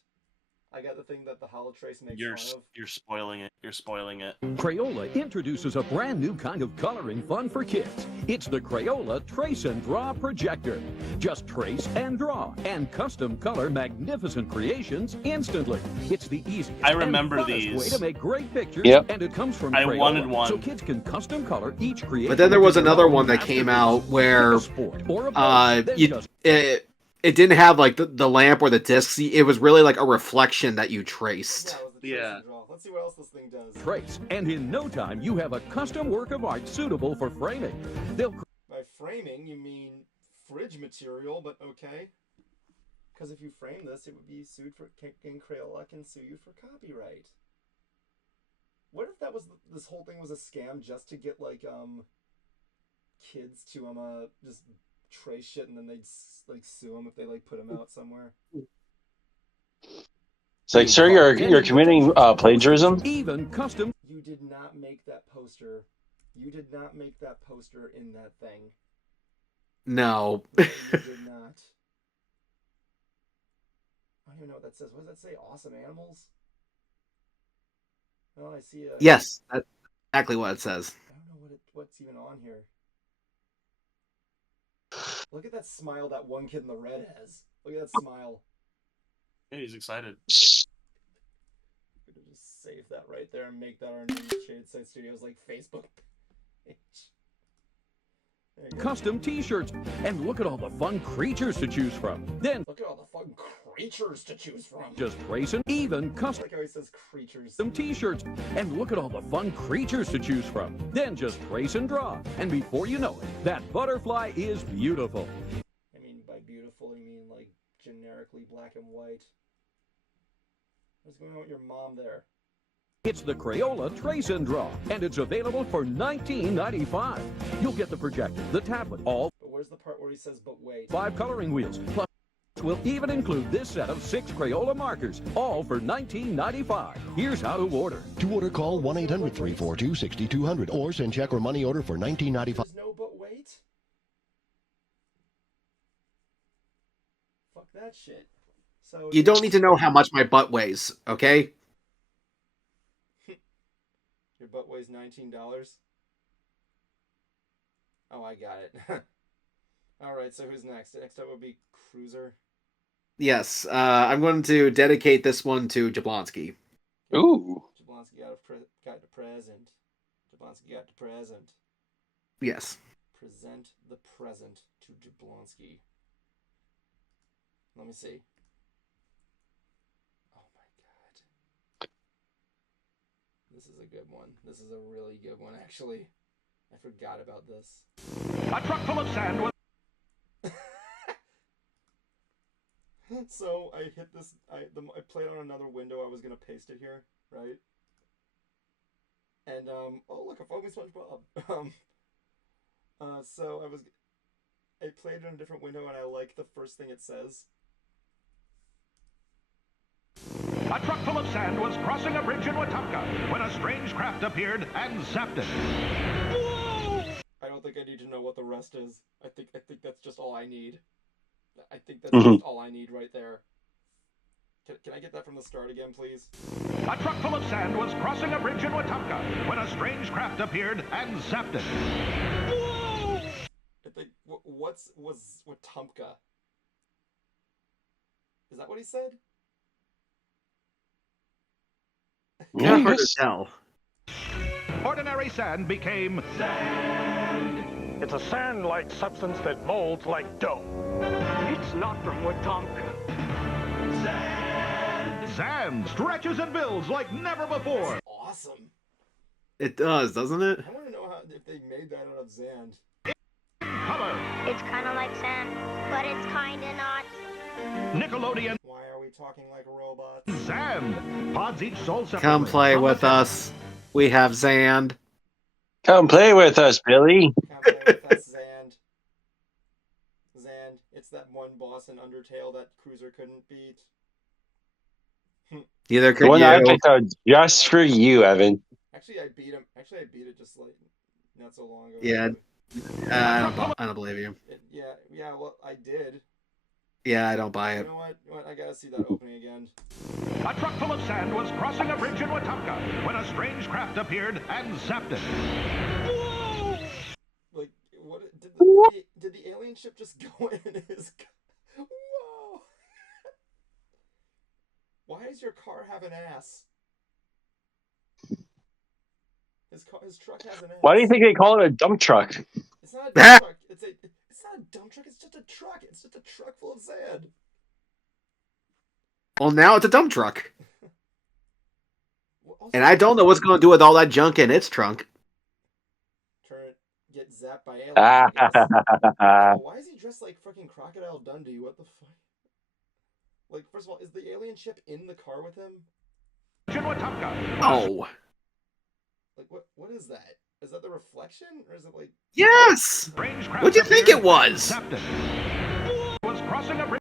I got the thing that the hollow trace makes You're fun of. you're spoiling it. You're spoiling it. Crayola introduces a brand new kind of coloring fun for kids. It's the Crayola Trace and Draw Projector. Just trace and draw and custom color magnificent creations instantly. It's the easiest I remember and funnest way these. to make great pictures. Yep. And it comes from I Crayola, wanted one. so kids can custom color each creation. But then there was with their another own one that came out masterpiece. where Pick a sport or a pose, then just it didn't have like the lamp or the disc. It was really like a reflection that you traced. Yeah. Let's see what else this thing does. trace. And in no time, you have a custom work of art suitable for framing. They'll By framing, you mean fridge material, but okay. Because if you frame this, it would be sued for... And Crayola can sue you for copyright. What if that was... This whole thing was a scam just to get, like, kids to, just trace shit and then they'd, like, sue them if they, like, put them out somewhere? It's like, sir, you're committing plagiarism. Even custom. You did not make that poster. You did not make that poster in that thing. No. You did not. I don't even know what that says. What does that say? Awesome animals? Oh, I see a... Yes, that's exactly what it says. I don't know what's even on here. Look at that smile that one kid in the red has. Look at that smile. Yeah, he's excited. I'm gonna just save that right there and make that our new Shaded Side Studios like Facebook page. Custom t-shirts. And look at all the fun creatures to choose from. Then look at all the fun creatures to choose from. Just trace and even custom. Like how he says creatures. Some t-shirts. And look at all the fun creatures to choose from. Then just trace and draw. And before you know it, that butterfly is beautiful. I mean, by beautiful, you mean like generically black and white. What's going on with your mom there? It's the Crayola Trace and Draw, and it's available for $19.95. You'll get the projector, the tablet, all. But where's the part where he says, but wait? 5 coloring wheels, plus we'll even include this set of 6 Crayola markers, all for $19.95. Here's how to order. To order, call 1-800-342-6200 or send check or money order for $19.95. There's no but wait? Fuck that shit. So You don't need to know how much my butt weighs, okay? Your butt weighs $19? Oh, I got it. Alright, so who's next? Next up would be Cruiser. Yes, I'm going to dedicate this one to Jablonski. Ooh. Jablonski got to present. Jablonski got to present. Yes. Present the present to Jablonski. Let me see. Oh my god. This is a good one. This is a really good one, actually. I forgot about this. A truck full of sand with... So I hit this. I played on another window. I was gonna paste it here, right? And oh look, a foamy SpongeBob. So I played it on a different window, and I like the first thing it says. A truck full of sand was crossing a bridge in Wetumpka when a strange craft appeared and zapped it. Whoa! I don't think I need to know what the rest is. I think that's just all I need. I think that's just all I need right there. Can I get that from the start again, please? A truck full of sand was crossing a bridge in Wetumpka when a strange craft appeared and zapped it. Whoa! I think was Wetumpka? Is that what he said? Kind of hard to tell. Ordinary sand became sand. It's a sand-like substance that molds like dough. It's not from Wetumpka. Sand stretches and builds like never before. That's awesome. It does, doesn't it? I want to know if they made that out of sand. Color. It's kind of like sand, but it's kind of not. Nickelodeon. Why are we talking like robots? Sand. Pods each sold separately. Come play with us. We have Zand. Come play with us, Billy. Come play with us, Zand. Zand. It's that one boss in Undertale that Cruiser couldn't beat. Either could The one you. I picked out just for you, Evan. Actually, I beat him. Actually, I beat it just like not so long ago. Yeah. I don't believe you. Yeah. Well, I did. Yeah, I don't buy You it. know what? I gotta see that opening again. A truck full of sand was crossing a bridge in Wetumpka when a strange craft appeared and zapped it. Whoa! Like, what? Did the alien ship just go in his? Whoa! Why does your car have an ass? His truck has an ass. Why do you think they call it a dump truck? It's not a dump truck. It's not a dump truck. It's just a truck. It's just a truck full of sand. Well, now it's a dump truck. Also, And I don't know what's going to do with all that junk in its trunk. Turn it. get zapped by aliens, I guess. Oh, why is he dressed like freaking Crocodile Dundee? What the fuck? Like, first of all, is the alien ship in the car with him? Oh. Like, what is that? Is that the reflection, or is it like? Yes. What'd you think it was? Was crossing a bridge.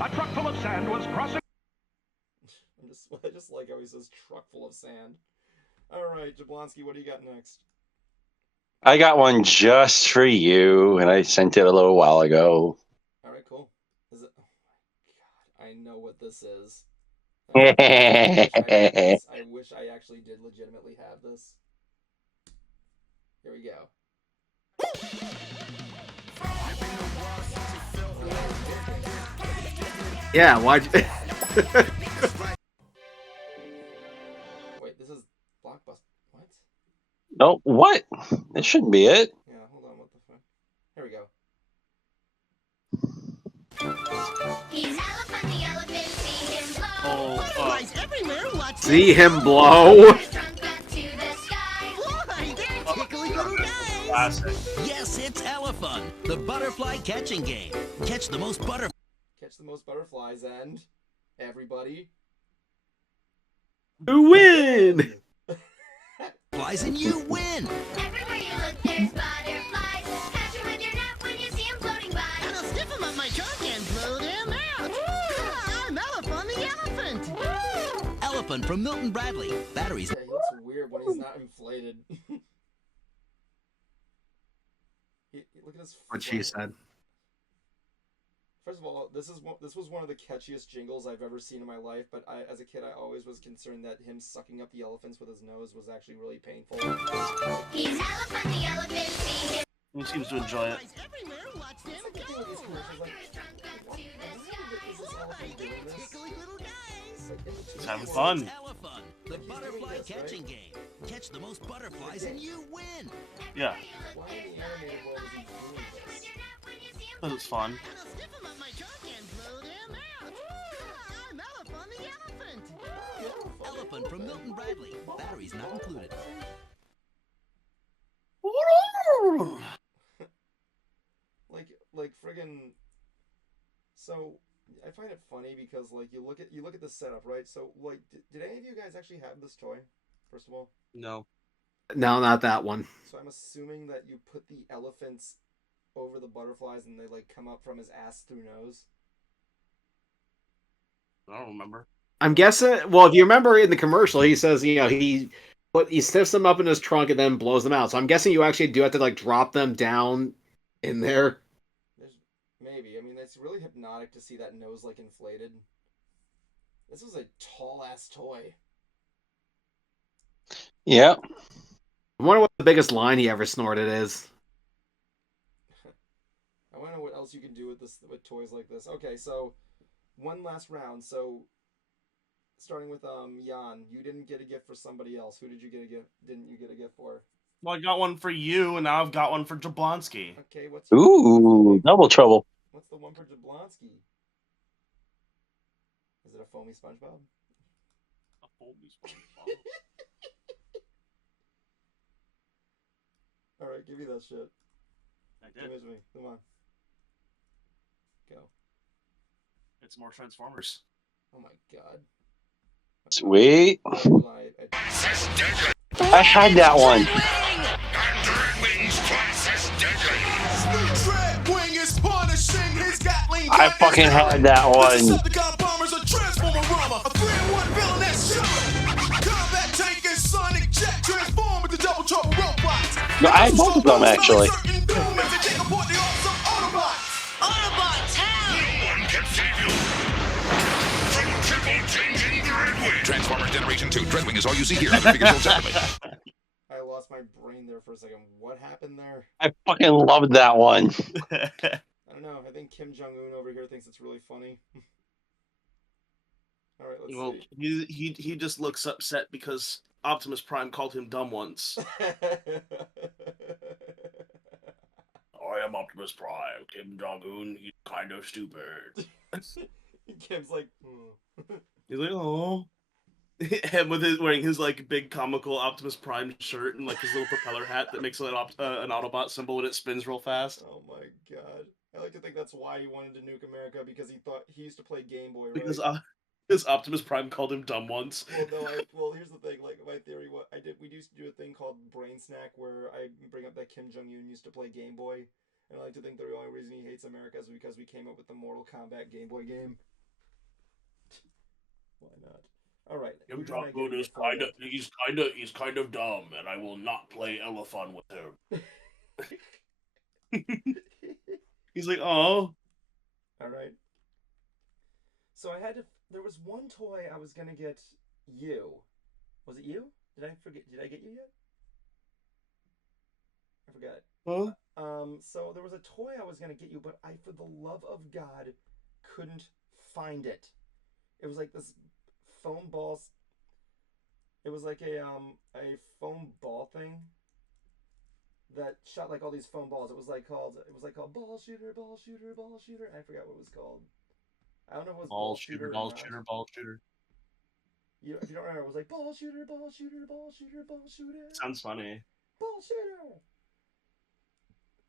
A truck full of sand was crossing. I just like how he says truck full of sand. All right, Jablonski, what do you got next? I got one just for you, and I sent it a little while ago. All right, cool. Is it? Oh my god, I know what this is. I wish I actually did legitimately have this. Here we go. Yeah, why'd you... Wait, this is Blockbuster. What? No, what? That shouldn't be it. Yeah, hold on, what the fuck? Here we go. See him blow. Classic. Yes, it's Elephant, the butterfly catching game. Catch the most butterflies and everybody. You win. Flies and you win. Everywhere you look, there's butterflies. Catch 'em with your net when you see 'em floating by. And I'll stiff 'em up my trunk and blow them out. I'm Elephant the elephant. Elephant from Milton Bradley. Batteries. Yeah, he looks weird when he's not inflated. Look at his. What she said. First of all, this was one of the catchiest jingles I've ever seen in my life. But as a kid, I always was concerned that him sucking up the elephants with his nose was actually really painful. He's Elephant the elephant. See him. He seems to enjoy it. He's having fun. Elephant, the butterfly catching game. Catch the most butterflies and you win. Yeah. Why in the animated world is he doing this? Because it's fun. Elephant from Milton Bradley. Batteries not included. like friggin'. So I find it funny because like you look at the setup, right? So like, did any of you guys actually have this toy? First of all, no. No, not that one. So I'm assuming that you put the elephants over the butterflies and they like come up from his ass through nose. I don't remember. I'm guessing. Well, if you remember in the commercial, he says, he stiffs them up in his trunk and then blows them out. So I'm guessing you actually do have to like drop them down in there. Maybe. I mean, it's really hypnotic to see that nose like inflated. This was a tall ass toy. Yeah. I wonder what the biggest line he ever snorted is. I wonder what else you can do with toys like this. Okay, so one last round. So starting with Jan, you didn't get a gift for somebody else. Who did you get a gift? Didn't you get a gift for? Well, I got one for you, and now I've got one for Jablonski. Okay, what's Ooh, double trouble. What's the one for Jablonski? Is it a foamy SpongeBob? A foamy SpongeBob. All right, give me that shit. I did. Give it to me. Come on. Go. It's more Transformers. Oh my god. Sweet. I had that one. I fucking had that one. No, I had both of them actually. Transformers Generation 2. Dreadwing is all you see here. Other figures sold separately. I lost my brain there for a second. What happened there? I fucking loved that one. I don't know. I think Kim Jong-un over here thinks it's really funny. All right, let's see. He just looks upset because Optimus Prime called him dumb once. I am Optimus Prime. Kim Jong-un, he's kind of stupid. Kim's like, He's like, oh. him with his wearing his like big comical Optimus Prime shirt and like his little propeller hat that makes an Autobot symbol when it spins real fast. Oh my god! I like to think that's why he wanted to nuke America, because he used to play Game Boy, right? Because Optimus Prime called him dumb once. Well, here's the thing. Like my theory, we used to do a thing called Brain Snack, where I bring up that Kim Jong Un used to play Game Boy, and I like to think the only reason he hates America is because we came up with the Mortal Kombat Game Boy game. Why not? All right. Kim Jong Un is he's kind of dumb, and I will not play Elephant with him. He's like, oh. All right. So there was one toy I was gonna get you. Was it you? Did I forget? Did I get you yet? I forgot. Huh? So there was a toy I was gonna get you, but I, for the love of God, couldn't find it. It was like this foam balls. It was like a foam ball thing that shot like all these foam balls. It was called ball shooter, ball shooter, ball shooter. I forgot what it was called. I don't know if it was ball shooter. Ball shooter, ball shooter. If you don't remember, it was like ball shooter, ball shooter, ball shooter, ball shooter. Sounds funny. Ball shooter.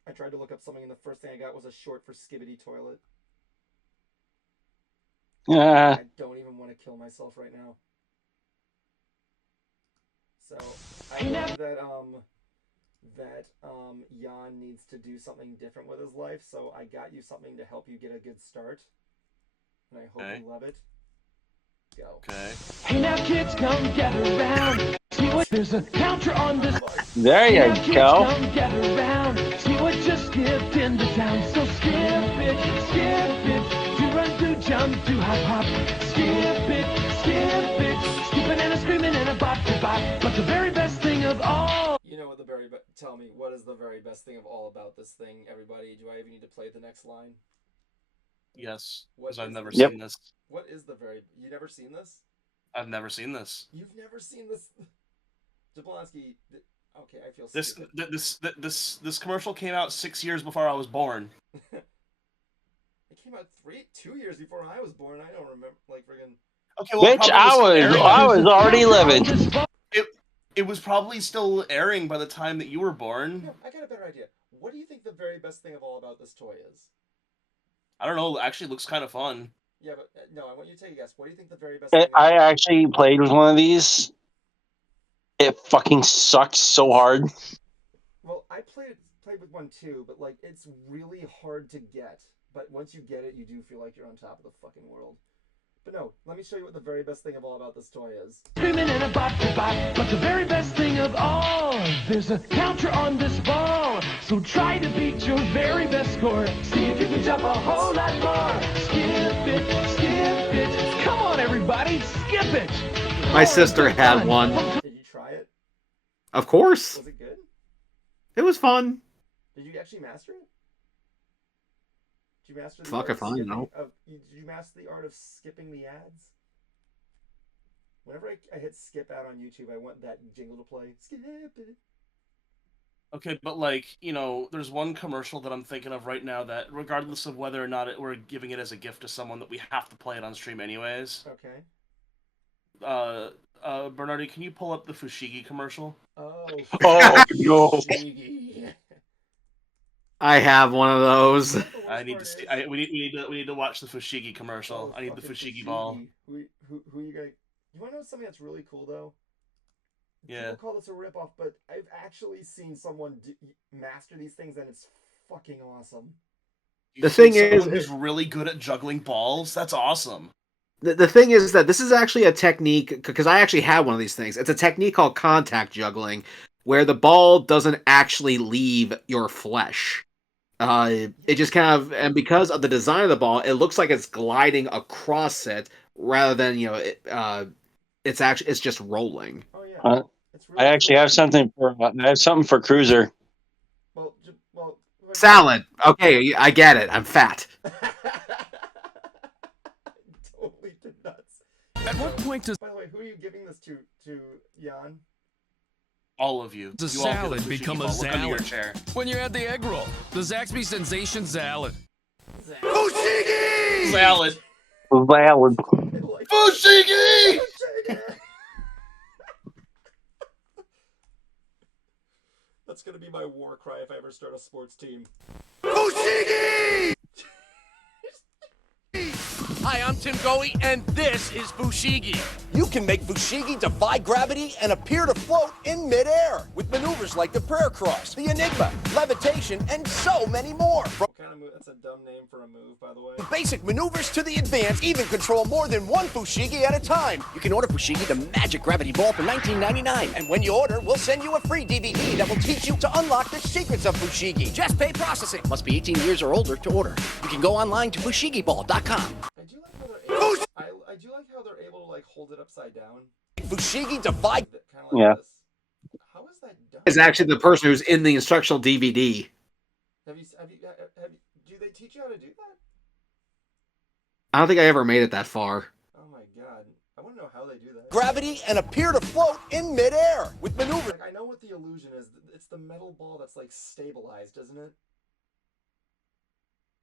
I tried to look up something, and the first thing I got was a short for Skibbity Toilet. I don't even want to kill myself right now. So I know that Jan needs to do something different with his life, so I got you something to help you get a good start. And I hope you love it. Go. Okay. Hey now kids, come gather around. See what there's a counter on this. There you go. Come gather around. See what just skipped into town. So skip it, do run, do jump, do hop hop. Skip it, skipping and a screaming and a bop to bop. But the very best thing of all. You know what tell me, what is the very best thing of all about this thing, everybody? Do I even need to play the next line? Yes, because I've never seen this. What is you never seen this? I've never seen this. You've never seen this? Jablonski, okay, I feel stupid. This commercial came out 6 years before I was born. It came out 2 years before I was born. I don't remember, like, friggin'. Okay, well, bitch, I was already living. It was probably still airing by the time that you were born. No, I got a better idea. What do you think the very best thing of all about this toy is? I don't know. It actually looks kind of fun. Yeah, but no, I want you to take a guess. What do you think the very best thing I actually played with one of these. It fucking sucks so hard. Well, I played with one too, but like it's really hard to get. But once you get it, you do feel like you're on top of the fucking world. But no, let me show you what the very best thing of all about this toy is. Screaming and a bop to bop, but the very best thing of all, there's a counter on this ball. So try to beat your very best score. See if you can jump a whole lot more. Skip it. Come on, everybody, skip it. My sister had one. Did you try it? Of course. Was it good? It was fun. Did you actually master it? Did you master the Fuck if I know. Did you master the art of skipping the ads? Whenever I hit skip ad on YouTube, I want that jingle to play. Skip it. Okay, but like, you know, there's one commercial that I'm thinking of right now that, regardless of whether or not we're giving it as a gift to someone, that we have to play it on stream anyways. Okay. Bernardi, can you pull up the Fushigi commercial? Oh no. I have one of those. I need to see. We need to watch the Fushigi commercial. I need the Fushigi ball. Who you gonna? You want to know something that's really cool though? Yeah. People call this a ripoff, but I've actually seen someone master these things, and it's fucking awesome. The thing is, who's really good at juggling balls. That's awesome. The thing is that this is actually a technique, because I actually had one of these things. It's a technique called contact juggling, where the ball doesn't actually leave your flesh. It just kind of, and because of the design of the ball, it looks like it's gliding across it rather than, you know, it's just rolling. Oh yeah. I actually have something for Cruiser. Well, salad. Okay, I get it. I'm fat. Totally did nuts. At what point does? By the way, who are you giving this to Jan? All of you. Does you salad become a salad? Your salad? chair. When you add the egg roll, the Zaxby Sensation salad. Fushigi! Salad. Salad. Fushigi! That's gonna be my war cry if I ever start a sports team. Fushigi! Hi, I'm Tim Goey, and this is Fushigi. You can make Fushigi defy gravity and appear to float in midair with maneuvers like the prayer cross, the enigma, levitation, and so many more. From What kind of move? That's a dumb name for a move, by the way. basic maneuvers to the advanced, even control more than one Fushigi at a time. You can order Fushigi the Magic Gravity Ball for $19.99. And when you order, we'll send you a free DVD that will teach you to unlock the secrets of Fushigi. Just pay processing. Must be 18 years or older to order. You can go online to fushigiball.com. I do like how they're able to like hold it upside down. Fushigi defy. Kind of like Yeah. this. How is that done? Is actually the person who's in the instructional DVD. Have you? Do they teach you how to do that? I don't think I ever made it that far. Oh my god! I want to know how they do that. Gravity and appear to float in midair with maneuvers. Like, I know what the illusion is. It's the metal ball that's like stabilized, isn't it?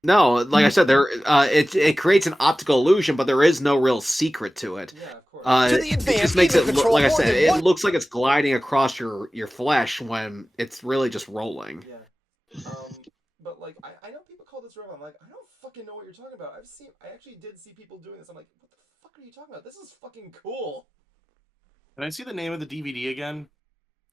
No, like I said, it creates an optical illusion, but there is no real secret to it. Yeah, of course. To the It advanced, just makes it even look, like I control said, more than it one- looks like it's gliding across your flesh when it's really just rolling. Yeah. But like I know people call this rub. I'm like, I don't fucking know what you're talking about. I actually did see people doing this. I'm like, what the fuck are you talking about? This is fucking cool. Can I see the name of the DVD again?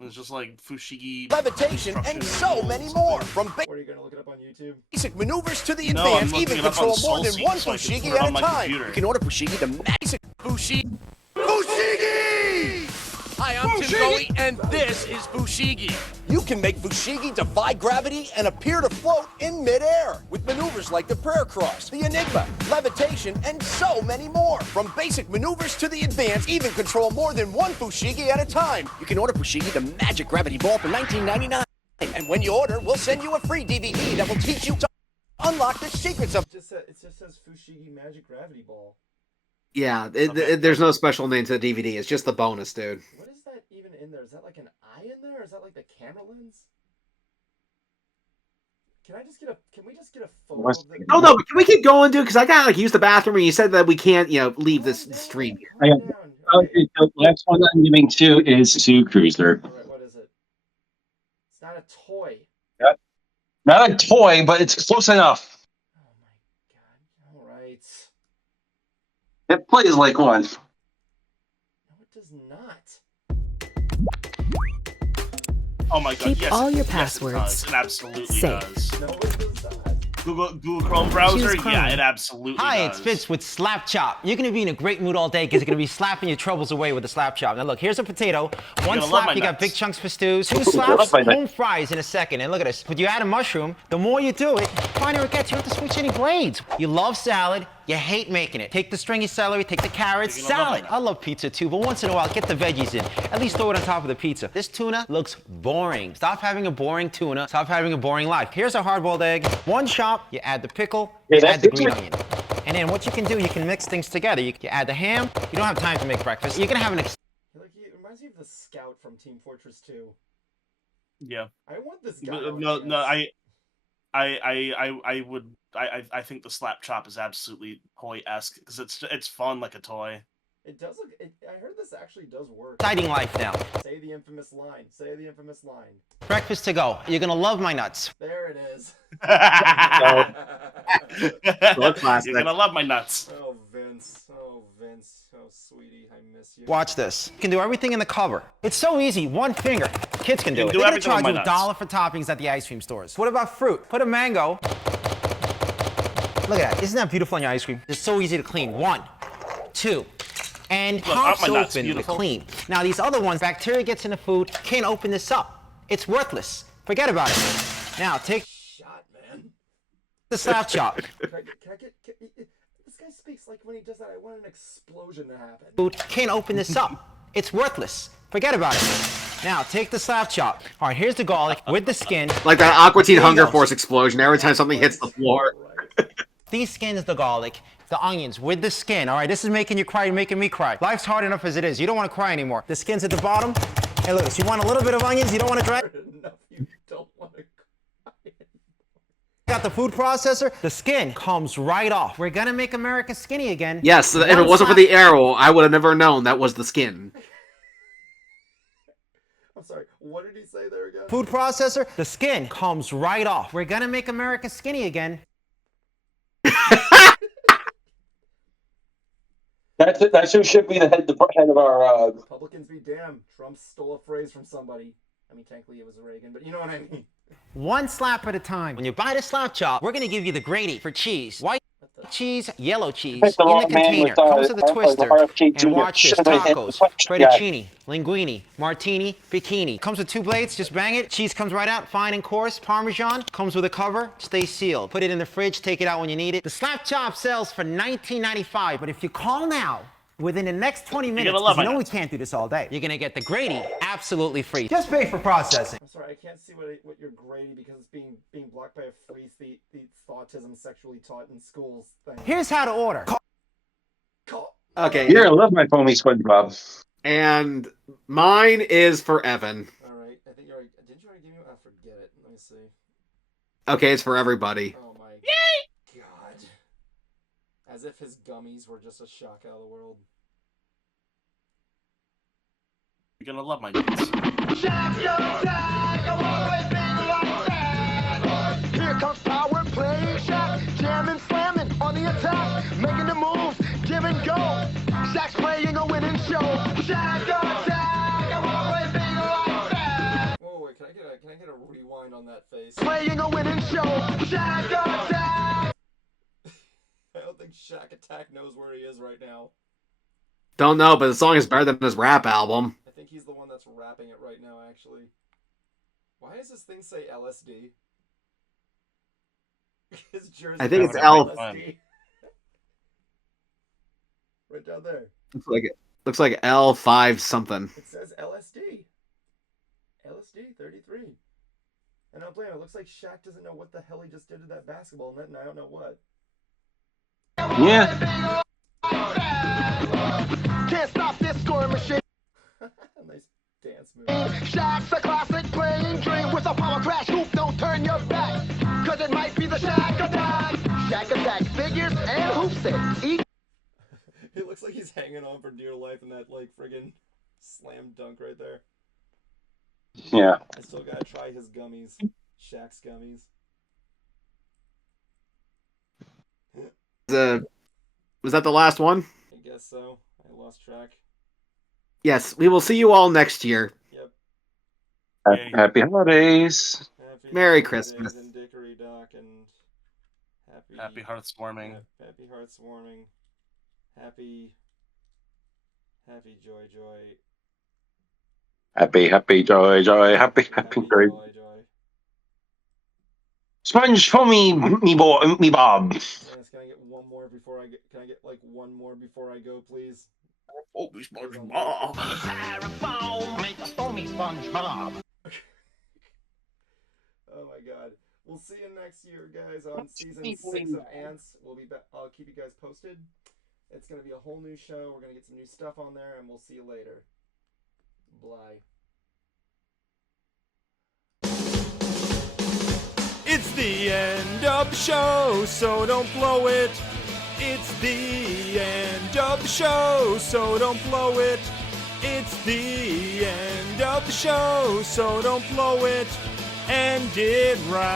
It's just like Fushigi. Levitation and so many more. From What are you gonna look it up on YouTube? basic maneuvers to the No, I'm advanced, looking even it up on control more than Soulseek one so I can Fushigi put it at on a my time. computer. You can order Fushigi the basic Fushigi. Fushigi! Hi, I'm Tim Goey, and this is Fushigi. You can make Fushigi defy gravity and appear to float in midair with maneuvers like the prayer cross, the enigma, levitation, and so many more. From basic maneuvers to the advanced, even control more than one Fushigi at a time. You can order Fushigi the Magic Gravity Ball for $19.99. And when you order, we'll send you a free DVD that will teach you to unlock the secrets of. It just says Fushigi Magic Gravity Ball. Yeah, there's no special name to the DVD. It's just the bonus, dude. What is that even in there? Is that like an eye in there? Or is that like the camera lens? Can we just get a photo of the... Oh no, can we keep going, dude? Because I gotta use the bathroom, and you said that we can't, leave this stream. Okay, the last one I'm giving to is to Cruiser. Alright, what is it? It's not a toy. Yep. Not a toy, but it's close enough. Alright. It plays like one. No, it does not. Oh my god! Keep yes, all your yes, passwords It does. It absolutely safe. does. No, it does not. Google Chrome browser. Choose Chrome. Yeah, it absolutely Hi, does. it's Fitz with Slap Chop. You're gonna be in a great mood all day because you're gonna be slapping your troubles away with a slap chop. Now look, here's a potato. One gonna love my slap, you got nuts. big chunks for stews. Two love slaps, my nuts. home fries in a second. And look at this. When you add a mushroom, the more you do it, the finer it gets. You don't have to switch any blades. You love salad. You hate making it. Take the stringy celery, take the carrots, You're gonna love salad. I love pizza too, but once in a while, get the veggies in. At least throw it on top of the pizza. This tuna looks boring. Stop having a boring tuna. Stop having a boring life. Here's a hard-boiled egg. One chop, you add the pickle, Yeah, you that's add the it. green onion. And then what you can do, you can mix things together. You add the ham. You don't have time to make breakfast. You're gonna have an It reminds me of the Scout from Team Fortress 2. Yeah. I want this guy. No, I think the slap chop is absolutely toy-esque because it's fun like a toy. It does look. I heard this actually does work. exciting life now. Say the infamous line. Say the infamous line. Breakfast to go. You're gonna love my nuts. There it is. You're gonna love my nuts. Oh, Vince. Oh, Vince. Oh, sweetie. I miss you. Watch this. You can do everything in the cover. It's so easy. One finger. Kids can do it. do They're gonna everything with charge my you nuts. $1 for toppings at the ice cream stores. What about fruit? Put a mango. Look at that. Isn't that beautiful on your ice cream? It's so easy to clean. 1, 2. And Look, pops my nuts, open to beautiful. clean. Now these other ones, bacteria gets in the food, can't open this up. It's worthless. Forget about it. Now take Shot, man. the slap chop. Can I get? This guy speaks like when he does that. I want an explosion to happen. Food can't open this up. It's worthless. Forget about it. Now take the slap chop. All right, here's the garlic with the skin. Like that Aqua Teen There you Hunger go. Force explosion every time something hits the floor. These skins, the garlic, the onions with the skin. All right, this is making you cry, you're making me cry. Life's hard enough as it is. You don't want to cry anymore. The skin's at the bottom. Hey, look, so you want a little bit of onions, you don't want to dry. Enough. You don't want to cry. Got the food processor, the skin comes right off. We're gonna make America skinny again. Yes, if it One wasn't for slap- the arrow, I would have never known that was the skin. I'm sorry. What did he say there again? Food processor, the skin comes right off. We're gonna make America skinny again. That's who should be the head of our. Republicans be damned. Trump stole a phrase from somebody. I mean, technically it was Reagan, but you know what I mean. One slap at a time. When you buy the slap chop, we're gonna give you the grady for cheese. White cheese, yellow cheese, in the container. Comes with a twister. And watch this, tacos, fettuccine, linguine, martini, bikini. Comes with 2 blades, just bang it. Cheese comes right out, fine and coarse. Parmesan comes with a cover, stays sealed. Put it in the fridge, take it out when you need it. The slap chop sells for $19.95, but if you call now, within the next 20 minutes, because you know we can't do this all day, you're gonna get the grady absolutely free. Just pay for processing. I'm sorry, I can't see what you're grading because it's being blocked by a free thoughtism sexually taught in schools thing. Here's how to order. Okay. You're gonna love my foamy SpongeBob. And mine is for Evan. All right, I think you're right. Did you already give me? I forget it. Let me see. Okay, it's for everybody. Oh my God! As if his gummies were just a shock out of the world. You're gonna love my beats. Here comes power playing shot, jamming, slamming on the attack, making the moves, give and go. Shaq's playing a winning show. Shaq attack, I'm always being like that. Whoa, wait, can I get a rewind on that face? Playing a winning show. Shaq attack. I don't think Shaq Attack knows where he is right now. Don't know, but the song is better than his rap album. I think he's the one that's rapping it right now, actually. Why does this thing say LSD? His jersey. I think it's LSD. Right down there. Looks like L5 something. It says LSD. LSD 33. And I don't blame him. It looks like Shaq doesn't know what the hell he just did to that basketball net, and I don't know what. Yeah. Can't stop this scoring machine. Nice dance move. Shaq's a classic playing dream with a power crash hoop. Don't turn your back, cause it might be the Shaq Attack. Shaq Attack figures and hoops it. It looks like he's hanging on for dear life in that like friggin' slam dunk right there. Yeah. I still gotta try his gummies. Shaq's gummies. Was that the last one? I guess so. I lost track. Yes, we will see you all next year. Yep. Happy holidays. Merry Christmas. And Dickory Dock and Happy hearts warming. Happy hearts warming. Happy joy. Happy joy. Happy joy. Sponge for me Bob. Yes, can I get one more before I get? Can I get like one more before I go, please? Oh, SpongeBob. Make a foamy SpongeBob. Oh my God. We'll see you next year, guys, on season 6 of Ants. We'll be back. I'll keep you guys posted. It's gonna be a whole new show. We're gonna get some new stuff on there, and we'll see you later. Bye. It's the end of the show, so don't blow it. It's the end of the show, so don't blow it. It's the end of the show, so don't blow it. End it right.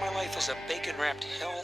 My life is a bacon-wrapped hell